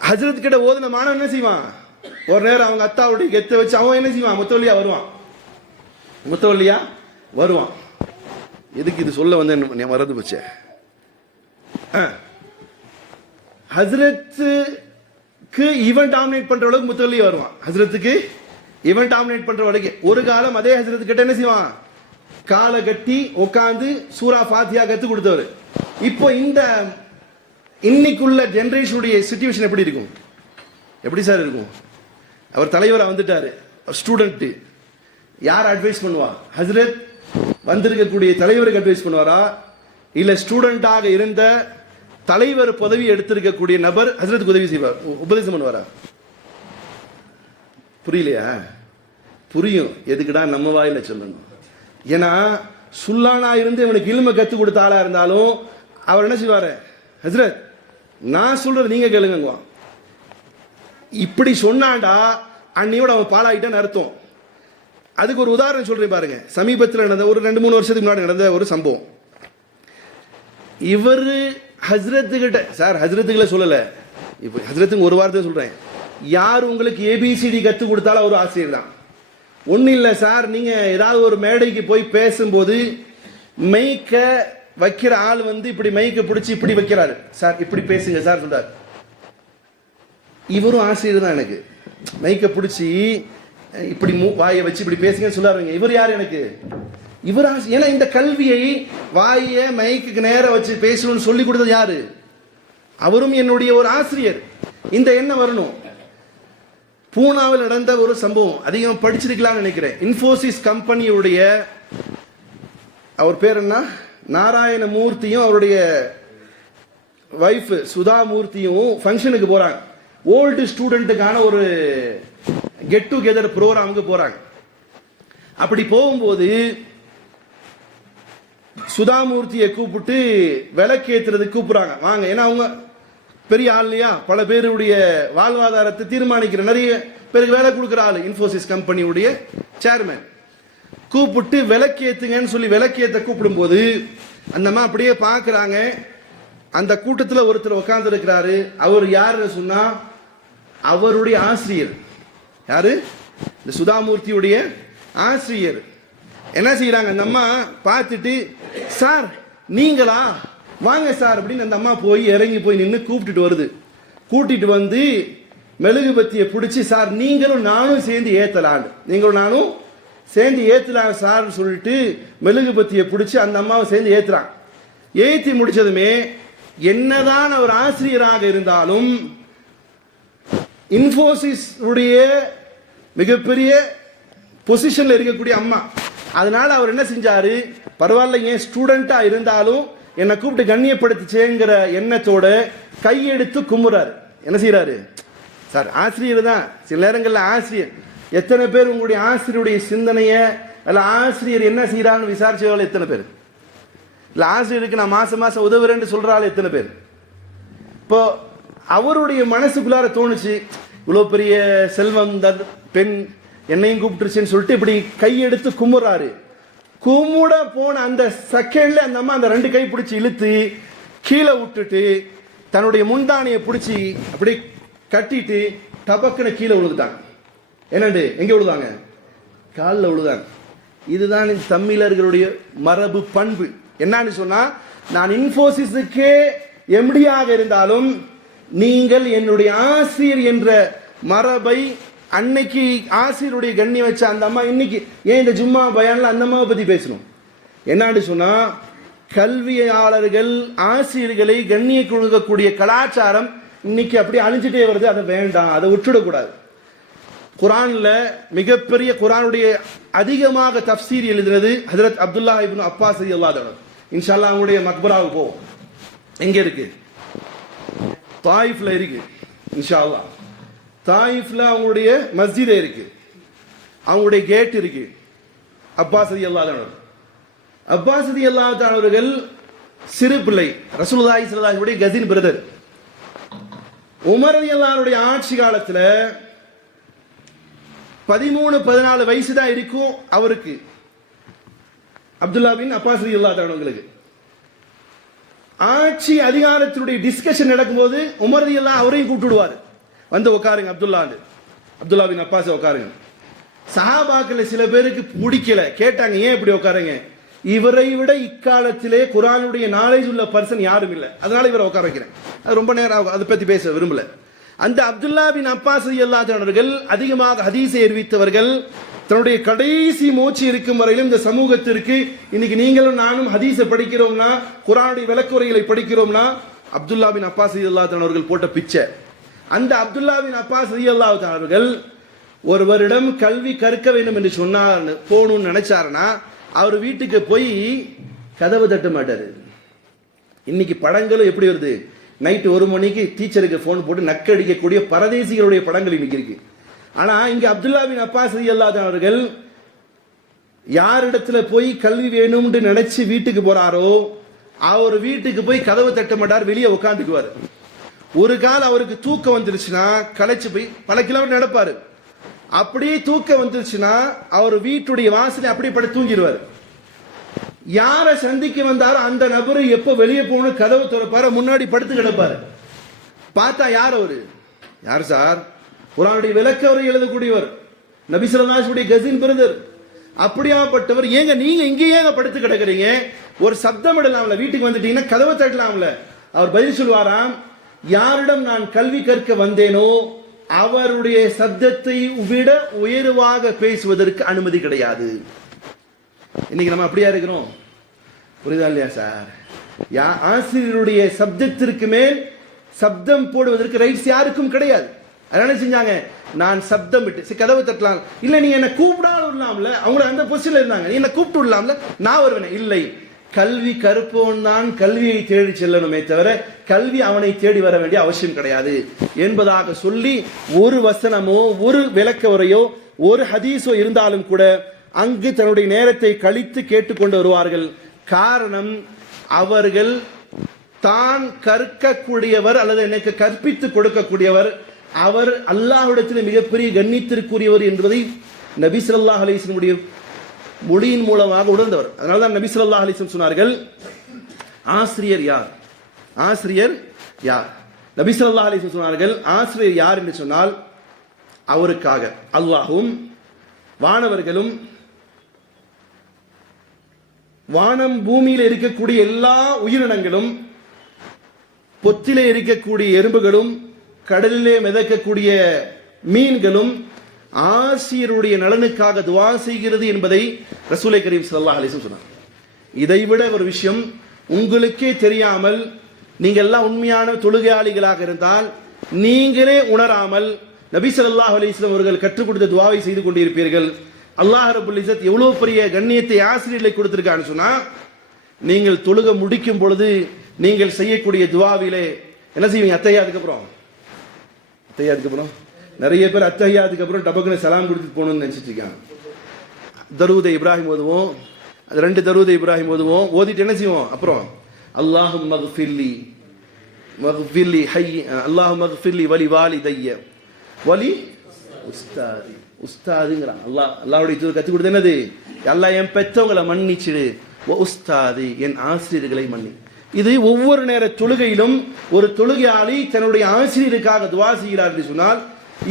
ஹஜ்ரத் கிட்ட ஓதுன மாணவன் என்ன செய்வான்? ஒரு நேரம் அவங்க அத்தாவுடைய கெத்த வச்சு அவன் என்ன செய்வான்? முத்தவல்லியா வருவான். எதுக்கு இது சொல்ல வந்து மறந்து போச்சே. ஹஸ்ரத்துக்கு இவன் டாமினேட் பண்ற அளவுக்கு முத்தவல்லி வருவான். ஹஸ்ரத்துக்கு இவன் டாமினேட் பண்ற அளவுக்கு ஒரு காலம் அதே ஹஸ்ரத்து கிட்ட என்ன செய்வான், காலை கட்டி உட்காந்து சூரா ஃபாத்தியா கத்து கொடுத்தவர். இப்போ இந்த இன்னைக்குள்ள ஜெனரேஷனுடைய சிச்சுவேஷன் எப்படி இருக்கும்? எப்படி சார் இருக்கும்? அவர் தலைவராக வந்துட்டாரு, ஸ்டூடெண்ட் யார் அட்வைஸ் பண்ணுவா? ஹஸ்ரத் வந்திருக்கக்கூடிய தலைவருக்கு அட்வைஸ் பண்ணுவாரா, இல்ல ஸ்டூடெண்டாக இருந்த தலைவர் பதவி எடுத்திருக்கக்கூடிய நபர் ஹஸ்ரத்துக்கு உதவி செய்வார், உபதேசம் பண்ணுவாரா? புரியலையா? புரியும். எதுக்குடா நம்ம வாயில சொல்லணும்? ஏன்னா சுல்லானா இருந்து இவனுக்கு இல்ம கத்து கொடுத்த ஆளா இருந்தாலும் அவர் என்ன செய்வாரு, ஹஸ்ரத் நான் சொல்றது நீங்க கேளுங்க. இப்படி சொன்னாண்டா அன்னையோட அவன் பாலாயிட்டான்னு அர்த்தம். அதுக்கு ஒரு உதாரணம் சொல்றேன் பாருங்க. சமீபத்தில் நடந்த ஒரு 2-3 வருஷத்துக்கு முன்னாடி நடந்த ஒரு சம்பவம். இவர் ஹஸ்ரத்துக்கிட்ட, சார் ஹஸ்ரத்துக்களை சொல்லல, இப்போ ஹஸ்ரத்துக்கு ஒரு வார்த்தை சொல்றேன், யார் உங்களுக்கு ஏபிசிடி கத்து கொடுத்தாலும் ஒரு ஆசிரியர் தான். ஒன்றும் இல்லை சார், நீங்க ஏதாவது ஒரு மேடைக்கு போய் பேசும்போது மைக்க வைக்கிற ஆள் வந்து இப்படி மைக்க பிடிச்சி இப்படி வைக்கிறாரு, சார் இப்படி பேசுங்க சார் சொல்றாரு. இவரும் ஆசிரியர் தான், எனக்கு மைக்க பிடிச்சி இப்படி வாயை வச்சு இப்படி பேசுங்கன்னு சொல்லாருங்க. இவர் யார் எனக்கு? இவர் ஏன்னா இந்த கல்வியை வாயை மைக்கு நேரம் வச்சு பேசணும்னு சொல்லி கொடுத்தது யாரு? அவரும் என்னுடைய ஒரு ஆசிரியர். இந்த எண்ணம் வரணும். பூனாவில் நடந்த ஒரு சம்பவம், அதிகம் படிச்சிருக்கலாம்னு நினைக்கிறேன். இன்ஃபோசிஸ் கம்பெனியுடைய அவர் பேர் என்ன, நாராயணமூர்த்தியும் அவருடைய வைஃப் சுதா மூர்த்தியும் ஃபங்க்ஷனுக்கு போறாங்க. ஓல்டு ஸ்டூடெண்ட்டுக்கான ஒரு கெட் டுகெதர் ப்ரோக்ராமுக்கு போறாங்க. அப்படி போகும்போது சுதாமூர்த்தியை கூப்பிட்டு விளக்கேற்றுறதுக்கு கூப்பிடுறாங்க, வாங்க. ஏன்னா அவங்க பெரிய ஆள் இல்லையா, பல பேருடைய வாழ்வாதாரத்தை தீர்மானிக்கிற, நிறைய பேருக்கு வேலை கொடுக்குற ஆள், இன்ஃபோசிஸ் கம்பெனியுடைய சேர்மேன். கூப்பிட்டு விளக்கேத்துங்கன்னு சொல்லி விளக்கேற்ற கூப்பிடும்போது அந்த அம்மா அப்படியே பார்க்குறாங்க. அந்த கூட்டத்தில் ஒருத்தர் உட்கார்ந்து இருக்கிறாரு. அவர் யாருன்னு சொன்னா அவருடைய ஆசிரியர். யாரு? இந்த சுதாமூர்த்தியுடைய ஆசிரியர். என்ன செய்யறாங்க, அந்த அம்மா பார்த்துட்டு, சார் நீங்களா, வாங்க சார் அப்படின்னு அந்த அம்மா போய் இறங்கி போய் நின்று கூப்பிட்டுட்டு வருது. கூட்டிட்டு வந்து மெழுகுபத்தியை பிடிச்சி, சார் நீங்களும் நானும் சேர்ந்து ஏத்தலாம், நீங்களும் நானும் சேர்ந்து ஏத்தலாம் சார் சொல்லிட்டு மெழுகுபத்தியை பிடிச்சி அந்த அம்மாவை சேர்ந்து ஏத்துறாங்க. ஏத்தி முடிச்சதுமே என்னதான் அவர் ஆசிரியராக இருந்தாலும் இன்ஃபோசிஸ் உடைய மிகப்பெரிய பொசிஷன்ல இருக்கக்கூடிய அம்மா, அதனால அவர் என்ன செஞ்சாரு, பரவாயில்ல ஏன் ஸ்டூடெண்டா இருந்தாலும் என்னை கூப்பிட்டு கண்ணியப்படுத்திச்சேங்கிற எண்ணத்தோட கையெடுத்து கும்புறாரு. என்ன செய்யறாரு, சார் ஆசிரியர் தான். சில நேரங்களில் ஆசிரியர், எத்தனை பேர் உங்களுடைய ஆசிரியருடைய சிந்தனையை அல்ல ஆசிரியர் என்ன செய்யறான்னு விசாரிச்சவர்கள் எத்தனை பேர்? இல்ல ஆசிரியருக்கு நான் மாசம் மாசம் உதவுறேன்னு சொல்றாள் எத்தனை பேர்? இப்போ அவருடைய மனசுக்குள்ளார தோணுச்சு, இவ்வளவு பெரிய செல்வம் பெண் என்னையும் கூப்பிட்டுருச்சுன்னு சொல்லிட்டு இப்படி கையெடுத்து கும்புறாரு. கும்பிட போன அந்த செகண்ட்ல அந்த அம்மா அந்த 2 கை பிடிச்சி இழுத்து கீழே விட்டுட்டு தன்னுடைய முந்தானியை பிடிச்சி அப்படி கட்டிட்டு டபக்குன்னு கீழே விழுந்துட்டாங்க. என்னண்டு எங்க விழுதாங்க? காலில் விழுதாங்க. இதுதான் தமிழர்களுடைய மரபு பண்பு. என்னன்னு சொன்னா, நான் இன்ஃபோசிஸுக்கே எம்டியாக இருந்தாலும் நீங்கள் என்னுடைய ஆசிரியர் என்ற மரபை, அன்னைக்கு ஆசிரியருடைய கண்ணி வச்ச அந்த அம்மா இன்னைக்கு ஏன் இந்த ஜும்மா பயான்ல அந்த அம்மாவை பத்தி பேசணும்? என்னன்னு சொன்னா, கல்வியாளர்கள் ஆசிரியர்களை கண்ணிய கொடுக்கக்கூடிய கலாச்சாரம் இன்னைக்கு அப்படி அழிஞ்சிட்டே வருது. அதை வேண்டாம், அதை விட்டுடக்கூடாது. குரான்ல மிகப்பெரிய குரானுடைய அதிகமாக தஃப்சீர் எழுதினது ஹஜ்ரத் அப்துல்லா இப்னு அப்பாஸ் ரலியல்லாஹு அன்ஹு. இன்ஷா அல்லாஹ் அவங்களுடைய மக்பராவுக்கு போவோம். எங்க இருக்கு? தாயிஃப்ல இருக்கு. இன்ஷா அல்லாஹ் தாயிஃப்ல அவங்களுடைய மஸ்ஜித் இருக்கு, அவங்களுடைய கேட் இருக்கு. அப்பாஸ் ரலியல்லாஹு அன்ஹு, அப்பாஸ் ரலியல்லாஹு அன்ஹு அவர்கள் சிறு பிள்ளை, ரசூலுல்லாஹி ஸல்லல்லாஹு அலைஹி வஸல்லம் கஸின் பிரதர். உமர் ரலியல்லாஹு அன்ஹுடைய ஆட்சி காலத்துல 13-14 வயசு தான் இருக்கும் அவருக்கு, அப்துல்லா பின் அப்பாஸ் ரலியல்லாஹு அன்ஹுங்களுக்கு. ஆட்சி அதிகாரத்தினுடைய டிஸ்கஷன் நடக்கும்போது உமர் ரலியல்லாஹு அவரையும் கூப்பிட்டுடுவார், வந்து உட்காருங்க அப்துல்லா பின் அப்பாஸ் உட்காருங்க. சஹாபாக்கள் சில பேருக்கு பிடிக்கல, கேட்டாங்க ஏன் இப்படி உட்காருங்க? இவரை விட இக்காலத்திலே குர்ஆனுடைய நாலேஜ் உள்ள பர்சன் யாரும் இல்லை. அதனால இவரை உட்கார வைக்கிறேன். அது ரொம்ப நேரம் ஆகும், அதை பத்தி பேச விரும்பல. அந்த அப்துல்லா பின் அப்பாஸ் ரலியல்லாஹு அவர்கள் அதிகமாக ஹதீஸை அறிவித்தவர்கள். தன்னுடைய கடைசி மூச்சு இருக்கும் வரையிலும் இந்த சமூகத்திற்கு இன்னைக்கு நீங்களும் நானும் ஹதீஸை படிக்கிறோம்னா, குர்ஆனுடைய விளக்குரைகளை படிக்கிறோம்னா, அப்துல்லா பின் அப்பாஸ் ரலியல்லாஹு அவர்கள் போட்ட பிச்சை. அந்த அப்துல்லா பின் அப்பாஸ் ரலியல்லாஹு அவர்கள் ஒருவரிடம் கல்வி கற்க வேண்டும் என்று சொன்னார், போகணும்னு நினைச்சாருன்னா அவர் வீட்டுக்கு போய் கதவு தட்ட மாட்டாரு. இன்னைக்கு படங்களும் எப்படி வருது, நைட்டு 1 மணிக்கு டீச்சருக்கு போன் போட்டு நக்கடிக்கக்கூடிய பரதேசிகளுடைய படங்கள் இன்னைக்கு இருக்கு. ஆனா இங்க அப்துல்லா பின் அப்பாஸ் ரலியல்லாஹு அவர்கள் யாரிடத்துல போய் கல்வி வேணும்னு நினைச்சு வீட்டுக்கு போறாரோ அவர் வீட்டுக்கு போய் கதவு தட்ட மாட்டார், வெளியே உட்காந்துக்குவார். ஒரு கால் அவருக்கு தூக்கம் வந்துருச்சுன்னா களைச்சு போய் பல கிலோமீட்டர் நடப்பாரு. அப்படியே தூக்கம் வந்துருச்சுன்னா அவர் வீட்டுடைய வாசலை அப்படியே படுத்து தூங்கிடுவார். யாரை சந்திக்க வந்தாரோ அந்த நபரு எப்போ வெளியே போகணும் கதவு திறப்பாரு, முன்னாடி படுத்து கிடப்பாரு. பார்த்தா யார் அவரு? யார் சார்? குர்ஆனுடைய விளக்கவுரை எழுதக்கூடியவர், நபி ஸல்லல்லாஹு அலைஹி வஸல்லம் கஸின் பிரதர். அப்படியாப்பட்டவர் ஏங்க நீங்க இங்கே ஏங்க படுத்து கிடக்குறீங்க? ஒரு சப்தம் இடலாம்ல, வீட்டுக்கு வந்துட்டீங்கன்னா கதவை தட்டலாம்ல. அவர் பதில் சொல்வாராம், யாரிடம் நான் கல்வி கற்க வந்தேனோ அவருடைய சப்தத்தை விட உயர்வாக பேசுவதற்கு அனுமதி கிடையாது. இன்னைக்கு நம்ம அப்படியா இருக்கிறோம்? புரியுதா இல்லையா சார்? ஆசிரியருடைய சப்தத்திற்கு மேல் சப்தம் போடுவதற்கு ரைட்ஸ் யாருக்கும் கிடையாது. அதனால செஞ்சாங்க, நான் சப்தம் விட்டு கதவு தட்டலாம், இல்ல நீ என்ன கூப்பிடாலும் விடலாம்ல, அவங்க அந்த பொசிஷன்ல இருந்தாங்க, நீ என்ன கூப்பிட்டு விடலாம்ல, நான் வருவேன். இல்லை, கல்வி கற்பவன் தான் கல்வியை தேடி செல்லணுமே தவிர கல்வி அவனை தேடி வர வேண்டிய அவசியம் கிடையாது என்பதாக சொல்லி ஒரு வசனமோ ஒரு விளக்க உரையோ ஒரு ஹதீஸோ இருந்தாலும் கூட அங்கு தன்னுடைய நேரத்தை கழித்து கேட்டுக்கொண்டு வருவார்கள். காரணம், அவர்கள் தான் கற்கக்கூடியவர் அல்லது எனக்கு கற்பித்து கொடுக்கக்கூடியவர், அவர் அல்லாஹ்விடத்தில் மிகப்பெரிய கண்ணியத்திற்குரியவர் என்பதை நபி ஸல்லல்லாஹு அலைஹி வஸல்லம் மொழியின் மூலமாக உணர்ந்தவர். அதனால்தான் நபி ஸல்லல்லாஹு அலைஹி வஸல்லம் சொன்னார்கள், ஆசிரியர் யார்? ஆசிரியர் யார்? நபி ஸல்லல்லாஹு அலைஹி வஸல்லம் சொன்னார்கள், ஆசிரியர் யார் என்று சொன்னால் அவருக்காக அல்லாஹ்வும் வானவர்களும் வானம் பூமியில் இருக்கக்கூடிய எல்லா உயிரினங்களும் பொத்திலே இருக்கக்கூடிய எறும்புகளும் கடலிலே மிதக்கக்கூடிய மீன்களும் ஆசிரியருடைய நலனுக்காக துஆ செய்கிறது என்பதை ரசூலை கரீம் ஸல்லல்லாஹு அலைஹி வஸல்லம் சொன்னார். இதைவிட ஒரு விஷயம், உங்களுக்கே தெரியாமல் நீங்க எல்லாம் உண்மையான தொழுகையாளிகளாக இருந்தால் நீங்களே உணராமல் நபி ஸல்லல்லாஹு அலைஹி வஸல்லம் அவர்கள் கற்றுக் கொடுத்த துஆவை செய்து கொண்டிருப்பீர்கள். அல்லாஹ் ரப்பல் இஸ்ஸத் எவ்வளவு பெரிய கண்ணியத்தை ஆசிரியர்களை கொடுத்திருக்கான்னு சொன்னா, நீங்கள் தொழுக முடிக்கும் பொழுது நீங்கள் செய்யக்கூடிய துஆவிலே என்ன செய்வீங்க? அத்தஹியாத்துக்கு அப்புறம் நிறைய பேர் அத்தஹியாத்துக்கு அப்புறம் டபக்குன்னு சலாம் கொடுத்துட்டு போகணும்னு நினைச்சிட்டு இருக்காங்க. தரூதை இப்ராஹிம் ஓதுவோம், 2 தரூதை இப்ராஹிம் ஓதுவோம், ஓதிட்டு என்ன செய்வோம்? அப்புறம் அல்லாஹும்ம மக்ஃபிர்லி ஹய்ய அல்லாஹும்ம மக்ஃபிர்லி வலி வாலிதைய வலி உஸ்தாதி. உஸ்தாதுங்கிறான் அல்லாஹ்வுடைய தூதர் கற்றுக் கொடுத்து என்னது? அல்லாஹ் என் பெற்றவங்களை மன்னிச்சிடு, உஸ்தாதி என் ஆசிரியர்களை மன்னி. இது ஒவ்வொரு நேர தொழுகையிலும் ஒரு தொழுகையாளி தன்னுடைய ஆசிரியருக்காக துஆ செய்கிறார் என்று சொன்னால்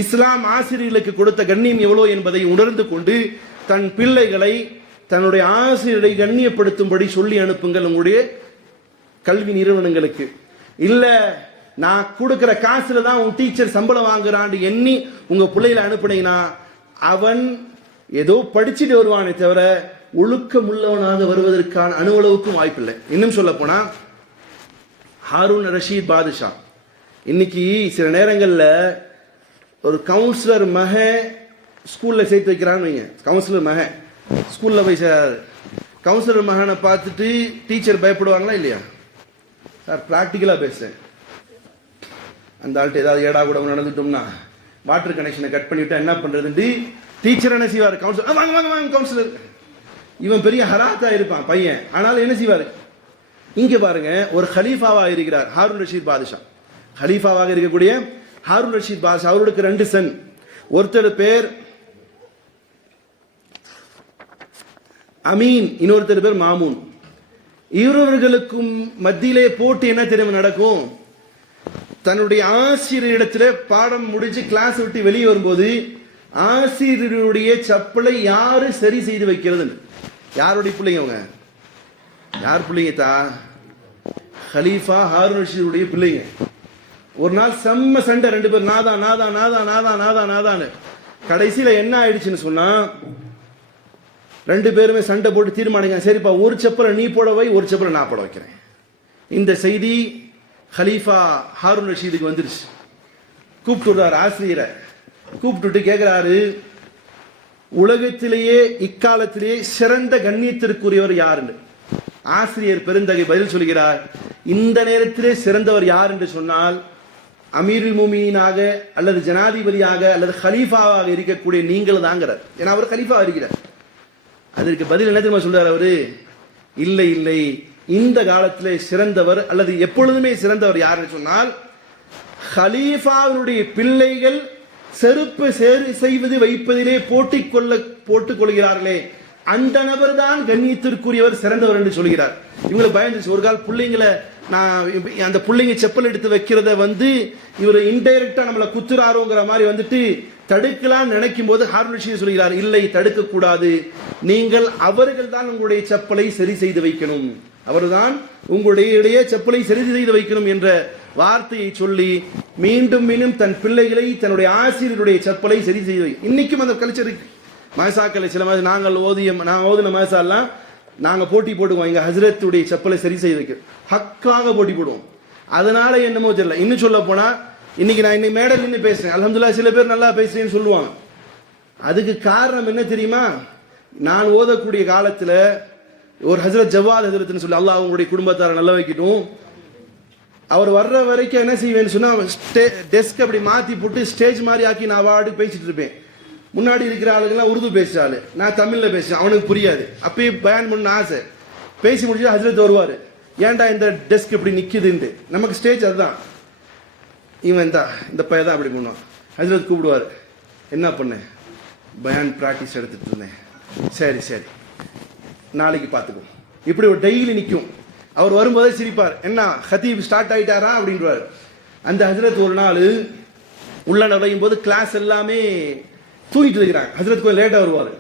இஸ்லாம் ஆசிரியர்களுக்கு கொடுத்த கண்ணியம் எவ்வளோ என்பதை உணர்ந்து கொண்டு தன் பிள்ளைகளை தன்னுடைய ஆசிரியரை கண்ணியப்படுத்தும்படி சொல்லி அனுப்புங்கள் உங்களுடைய கல்வி நிறுவனங்களுக்கு. இல்ல நான் கொடுக்கிற காசுல தான் உன் டீச்சர் சம்பளம் வாங்குறான்னு எண்ணி உங்க பிள்ளைகளை அனுப்புனீங்கன்னா அவன் ஏதோ படிச்சுட்டு வருவானே தவிர ஒழுக்கம் உள்ளவனாக வருவதற்கான அணுவளவுக்கும் வாய்ப்பில்லை. இன்னும் சொல்ல போனா ஹாரூன் ரஷீத் பாதுஷா இன்னைக்கு சில நேரங்களில் ஒரு கவுன்சிலர் மக ஸ்கூலில் சேர்த்து வைக்கிறான்னு வைங்க, கவுன்சிலர் மக ஸ்கூலில் போய் சேர்றாரு. கவுன்சிலர் மகனை பார்த்துட்டு டீச்சர் பயப்படுவாங்களா இல்லையா? சார் ப்ராக்டிக்கலாக பேசுகிறேன். அந்த ஆள்கிட்ட ஏதாவது ஏடா கூட நடந்துட்டோம்னா வாட்டர் கனெக்ஷனை கட் பண்ணிவிட்டு என்ன பண்ணுறதுன்ட்டு டீச்சர் என்ன செய்வார்? கவுன்சிலர் வாங்க வாங்க வாங்க கவுன்சிலர். இவன் பெரிய ஹராத்தா இருப்பான் பையன், ஆனாலும் என்ன செய்வார்? இங்கே பாருங்க, ஒரு ஹலீஃபாவாக இருக்கிறார் ஹாரூன் ரஷீத் பாதுஷா. ஹலீஃபாவாக இருக்கக்கூடிய ஹாரூன் ரஷீத் பாதுஷா, அவருக்கு 2 சன். ஒருத்தர் பேர் அமீன், இன்னொருத்தர் பேர் மாமூன். இருவர்களுக்கும் மத்தியிலே போட்டு என்ன தெரியும் நடக்கும்? தன்னுடைய ஆசிரியரிடத்தில் பாடம் முடிஞ்சு கிளாஸ் விட்டு வெளியே வரும்போது ஆசிரியருடைய சப்பலை யாரு சரி செய்து வைக்கிறது? யாருடைய பிள்ளைங்க? அவங்க யார் பிள்ளைங்க தா? ஹலீஃபா ஹாரூன் ரஷீதுடைய பிள்ளைங்க. ஒரு நாள் செம்ம சண்டை, ரெண்டு பேர் நாதா நாதா நாதா நாதா நாதா நாதான்னு. கடைசியில என்ன ஆயிடுச்சுன்னு சொன்னா, ரெண்டு பேருமே சண்டை போட்டு தீர்மானிக்க, சரிப்பா ஒரு செப்பலை நீ போட வை, ஒரு செப்பலை நான் போட வைக்கிறேன். இந்த செய்தி ஹலீஃபா ஹாரூன் ரஷீதுக்கு வந்துருச்சு. கூப்பிட்டு விடுறாரு ஆசிரியரை. கூப்பிட்டு கேட்கிறாரு, உலகத்திலேயே இக்காலத்திலேயே சிறந்த கண்ணியத்திற்குரியவர் யாருன்னு. ஆசிரியர் பெருந்தகை பதில் சொல்கிறார், இந்த நேரத்திலே சிறந்தவர் யார் என்று சொன்னால் அமீருல் முஃமினீனாக அல்லது ஜனாதிபதியாக அல்லது ஹலீஃபாவாக இருக்கக்கூடிய நீங்கள் தாங்கிறார். ஏன்னா அவர் ஹலீஃபா இருக்கிறார். அதற்கு பதில் என்ன தெரியுமா சொல்றார் அவரு? இல்லை இல்லை, இந்த காலத்திலே சிறந்தவர் அல்லது எப்பொழுதுமே சிறந்தவர் யாருன்னு சொன்னால் ஹலீஃபாவினுடைய பிள்ளைகள் செருப்பு செய்வது வைப்பதிலே போட்டுக் கொள்கிறார்களே, அந்த நபர் தான் கண்ணியத்திற்குரியவர், சிறந்தவர் என்று சொல்கிறார். இவங்களுக்கு பயந்துச்சு. ஒரு கால் பிள்ளைங்களை நான் அந்த பிள்ளைங்க செப்பல் எடுத்து வைக்கிறத இவர் இன்டைரக்டா நம்மளை குத்துறாரோங்கிற மாதிரி தடுக்கலாம் நினைக்கும் போது ஹாரூன் ரஷீத் சொல்கிறார், இல்லை தடுக்க கூடாது, நீங்கள் அவர்கள் தான் உங்களுடைய செப்பலை சரி செய்து வைக்கணும், அவர்தான் உங்களுடைய செப்பலை சரி செய்து வைக்கணும் என்ற வார்த்தையை சொல்லி மீண்டும் மீண்டும் தன் பிள்ளைகளை தன்னுடைய ஆசிரியருடைய செப்பலை சரி செய்து வை. இன்னைக்கும் அந்த கல்ச்சர் இருக்கு. மசாக்களை சில மாதிரி நான் ஓதின மசாலாம் நாங்கள் போட்டி போடுவோம். எங்க ஹஸ்ரத்துடைய செப்பலை சரி செய்து வைக்க ஹக்காக போட்டி போடுவோம். அதனால என்னமோ தெரியல. இன்னும் சொல்ல போனா இன்னைக்கு நான் இன்னைக்கு மேடல் நின்று பேசுறேன், அல்ஹம்துலில்லாஹ் சில பேர் நல்லா பேசுறேன்னு சொல்லுவாங்க. அதுக்கு காரணம் என்ன தெரியுமா? நான் ஓதக்கூடிய காலத்துல ஒரு ஹஸ்ரத் ஜவாத் ஹஸ்ரத்னு சொல்லி, அல்லாஹ் அவங்களுடைய குடும்பத்தாரை நல்லா வைக்கட்டும், அவர் வர்ற வரைக்கும் என்ன செய்வேன்னு சொன்னா டெஸ்க் அப்படி மாத்தி போட்டு ஸ்டேஜ் மாதிரி ஆக்கி நான் வாடி பேசிட்டு இருப்பேன். முன்னாடி இருக்கிற ஆளுங்கெல்லாம் உருது பேசுறாள், நான் தமிழ்ல பேசுறேன், அவனுக்கு புரியாது. அப்பயே பயான் பண்ண ஆசை. பேசி முடிச்சு ஹஸ்ரத் வருவாரு, ஏன்டா இந்த டெஸ்க் இப்படி நிக்குதுன்ட்டு. நமக்கு ஸ்டேஜ் அதுதான். இவன் இந்த பையன் தான் அப்படி பண்ணுவான். ஹஸ்ரத் கூப்பிடுவார், என்ன பண்ண? பயான் பிராக்டிஸ் எடுத்துட்டு இருந்தேன். சரி சரி நாளைக்கு பார்த்துக்கோ. இப்படி ஒரு டெய்லி நிற்கும். அவர் வரும்போதே சிரிப்பார், என்ன ஹதீப் ஸ்டார்ட் ஆயிட்டாரா அப்படின்றார். அந்த ஹஸ்ரத் ஒரு நாள் உள்ள நுழையும் போது கிளாஸ் எல்லாமே தூங்கிட்டு இருக்கிறாங்க. ஹஸ்ரத் கொஞ்சம் லேட்டாக வருவார்.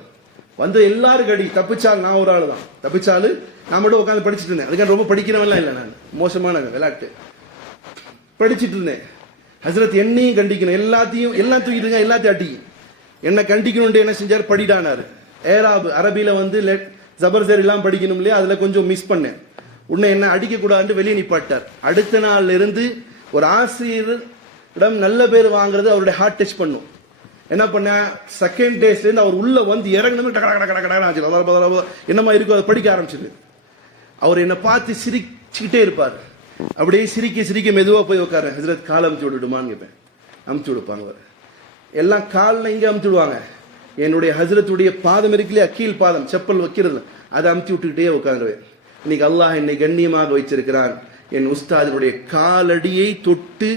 எல்லாரும் கடி தப்பிச்சால் நான் ஒரு ஆள் தான். தப்பிச்சால் நான் மட்டும் உட்காந்து படிச்சுட்டு இருந்தேன். அதுக்காக ரொம்ப படிக்கிறவெல்லாம் இல்லை, நான் மோசமான விளையாட்டு படிச்சுட்டு இருந்தேன். ஹஸ்ரத் என்னையும் கண்டிக்கணும், எல்லாம் தூக்கிட்டு இருங்க, எல்லாத்தையும் அடிக்கும். என்னை கண்டிக்கணும்ட்டு என்ன செஞ்சார்? படிடானார். ஏராபு அரபியில ஜபர்சர் எல்லாம் படிக்கணும் இல்லையா, அதில் கொஞ்சம் மிஸ் பண்ணேன். உன்னை என்ன அடிக்கக்கூடாதுன்னு வெளியே நிப்பாட்டார். அடுத்த நாள்ல இருந்து ஒரு ஆசிரியரிடம் நல்ல பேர் வாங்குறது அவருடைய ஹார்ட் டச் பண்ணும். என்ன பண்ண, செகண்ட் டேஸ்ல இருந்து அவர் உள்ள இறங்கணும், என்னமா இருக்கும் அதை படிக்க ஆரம்பிச்சது. அவர் என்னை பார்த்து சிரிச்சுக்கிட்டே இருப்பார். அப்படியே சிரிக்க சிரிக்க மெதுவா போய் உட்காரு. ஹஸ்ரத் கால் அமுச்சு விட்டுடுமான்னு கேட்பேன். அமுச்சு விடுப்பாங்க. அவர் எல்லாம் காலில் இங்கே அமுச்சு விடுவாங்க. என்னுடைய ஹஸ்ரத்துடைய பாதம் இருக்குல்லையா, கீழ் பாதம் செப்பல் வைக்கிறது, அதை அமுத்தி விட்டுக்கிட்டே உட்காந்துருவேன். இன்னைக்கு அல்லாஹ் என்னை கண்ணியமாக வைச்சிருக்கிறான். என் உஸ்தாதினுடைய காலடியை தொட்டு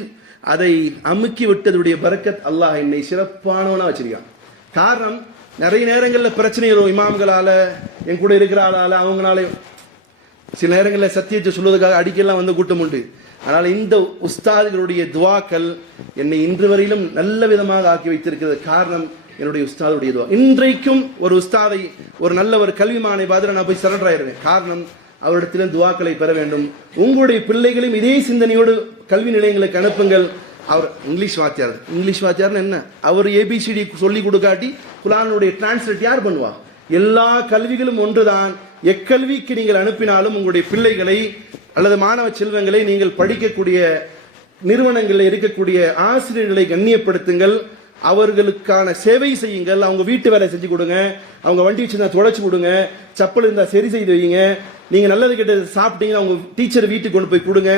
அதை அமுக்கி விட்டதுடைய பரக்கத் அல்லாஹ் என்னை சிறப்பானவனா வச்சிருக்கான். காரணம், நிறைய நேரங்களில் பிரச்சனை வரும். இமாம்களால, என் கூட இருக்கிற ஆளால, அவங்களால சில நேரங்களில் சத்தியத்தை சொல்வதற்காக அடிக்கலாம் கூட்டம் உண்டு. ஆனால் இந்த உஸ்தாதுகளுடைய துவாக்கள் என்னை இன்று வரையிலும் நல்ல விதமாக ஆக்கி வைத்திருக்கிறது. காரணம் என்னுடைய உஸ்தாதுடைய துவா. இன்றைக்கும் ஒரு உஸ்தாதை, ஒரு நல்ல ஒரு கல்விமானை பார்த்து நான் போய் சரண்டர் ஆயிருவேன். காரணம், அவரிடத்திலும் துவாக்களை பெற வேண்டும். உங்களுடைய பிள்ளைகளையும் இதே சிந்தனையோடு கல்வி நிலையங்களுக்கு அனுப்புங்கள். அவர் இங்கிலீஷ் வாத்தியார்னு என்ன, அவர் ஏபிசிடி சொல்லி கொடுக்காட்டி குர்ஆனுடைய டிரான்ஸ்லேட் யார் பண்ணுவா? எல்லா கல்விகளும் ஒன்றுதான். எக்கல்விக்கு நீங்கள் அனுப்பினாலும் உங்களுடைய பிள்ளைகளை அல்லது மாணவ செல்வங்களை நீங்கள் படிக்கக்கூடிய நிறுவனங்களில் இருக்கக்கூடிய ஆசிரியர்களை கண்ணியப்படுத்துங்கள், அவர்களுக்கான சேவை செய்யுங்கள். அவங்க வீட்டு வேலை செஞ்சு கொடுங்க, அவங்க வண்டி வச்சிருந்தா துடைச்சு கொடுங்க, செப்பல் இருந்தால் சரி செய்து வைங்க. நீங்க நல்லது கெட்டது சாப்பிட்டீங்கன்னா அவங்க டீச்சர் வீட்டுக்கு கொண்டு போய் கொடுங்க.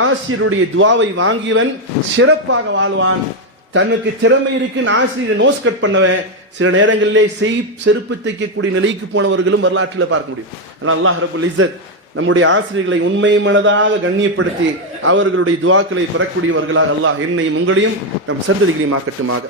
ஆசிரியருடைய துவாவை வாங்கியவன் சிறப்பாக வாழ்வான். தனக்கு திறமை இருக்குன்னு ஆசிரியரை நோஸ் கட் பண்ணவன் சில நேரங்களிலே செருப்பு தைக்கக்கூடிய நிலைக்கு போனவர்களும் வரலாற்றில் பார்க்க முடியும். ஆனால் அல்லாஹ் ரப்புல் இஸ்ஸத் நம்முடைய ஆசிரியர்களை உண்மை மனதாக கண்ணியப்படுத்தி அவர்களுடைய துவாக்களை பெறக்கூடியவர்களாக அல்லாஹ் என்னையும் உங்களையும் நம் சந்ததிகளையும் ஆக்கட்டுமாக.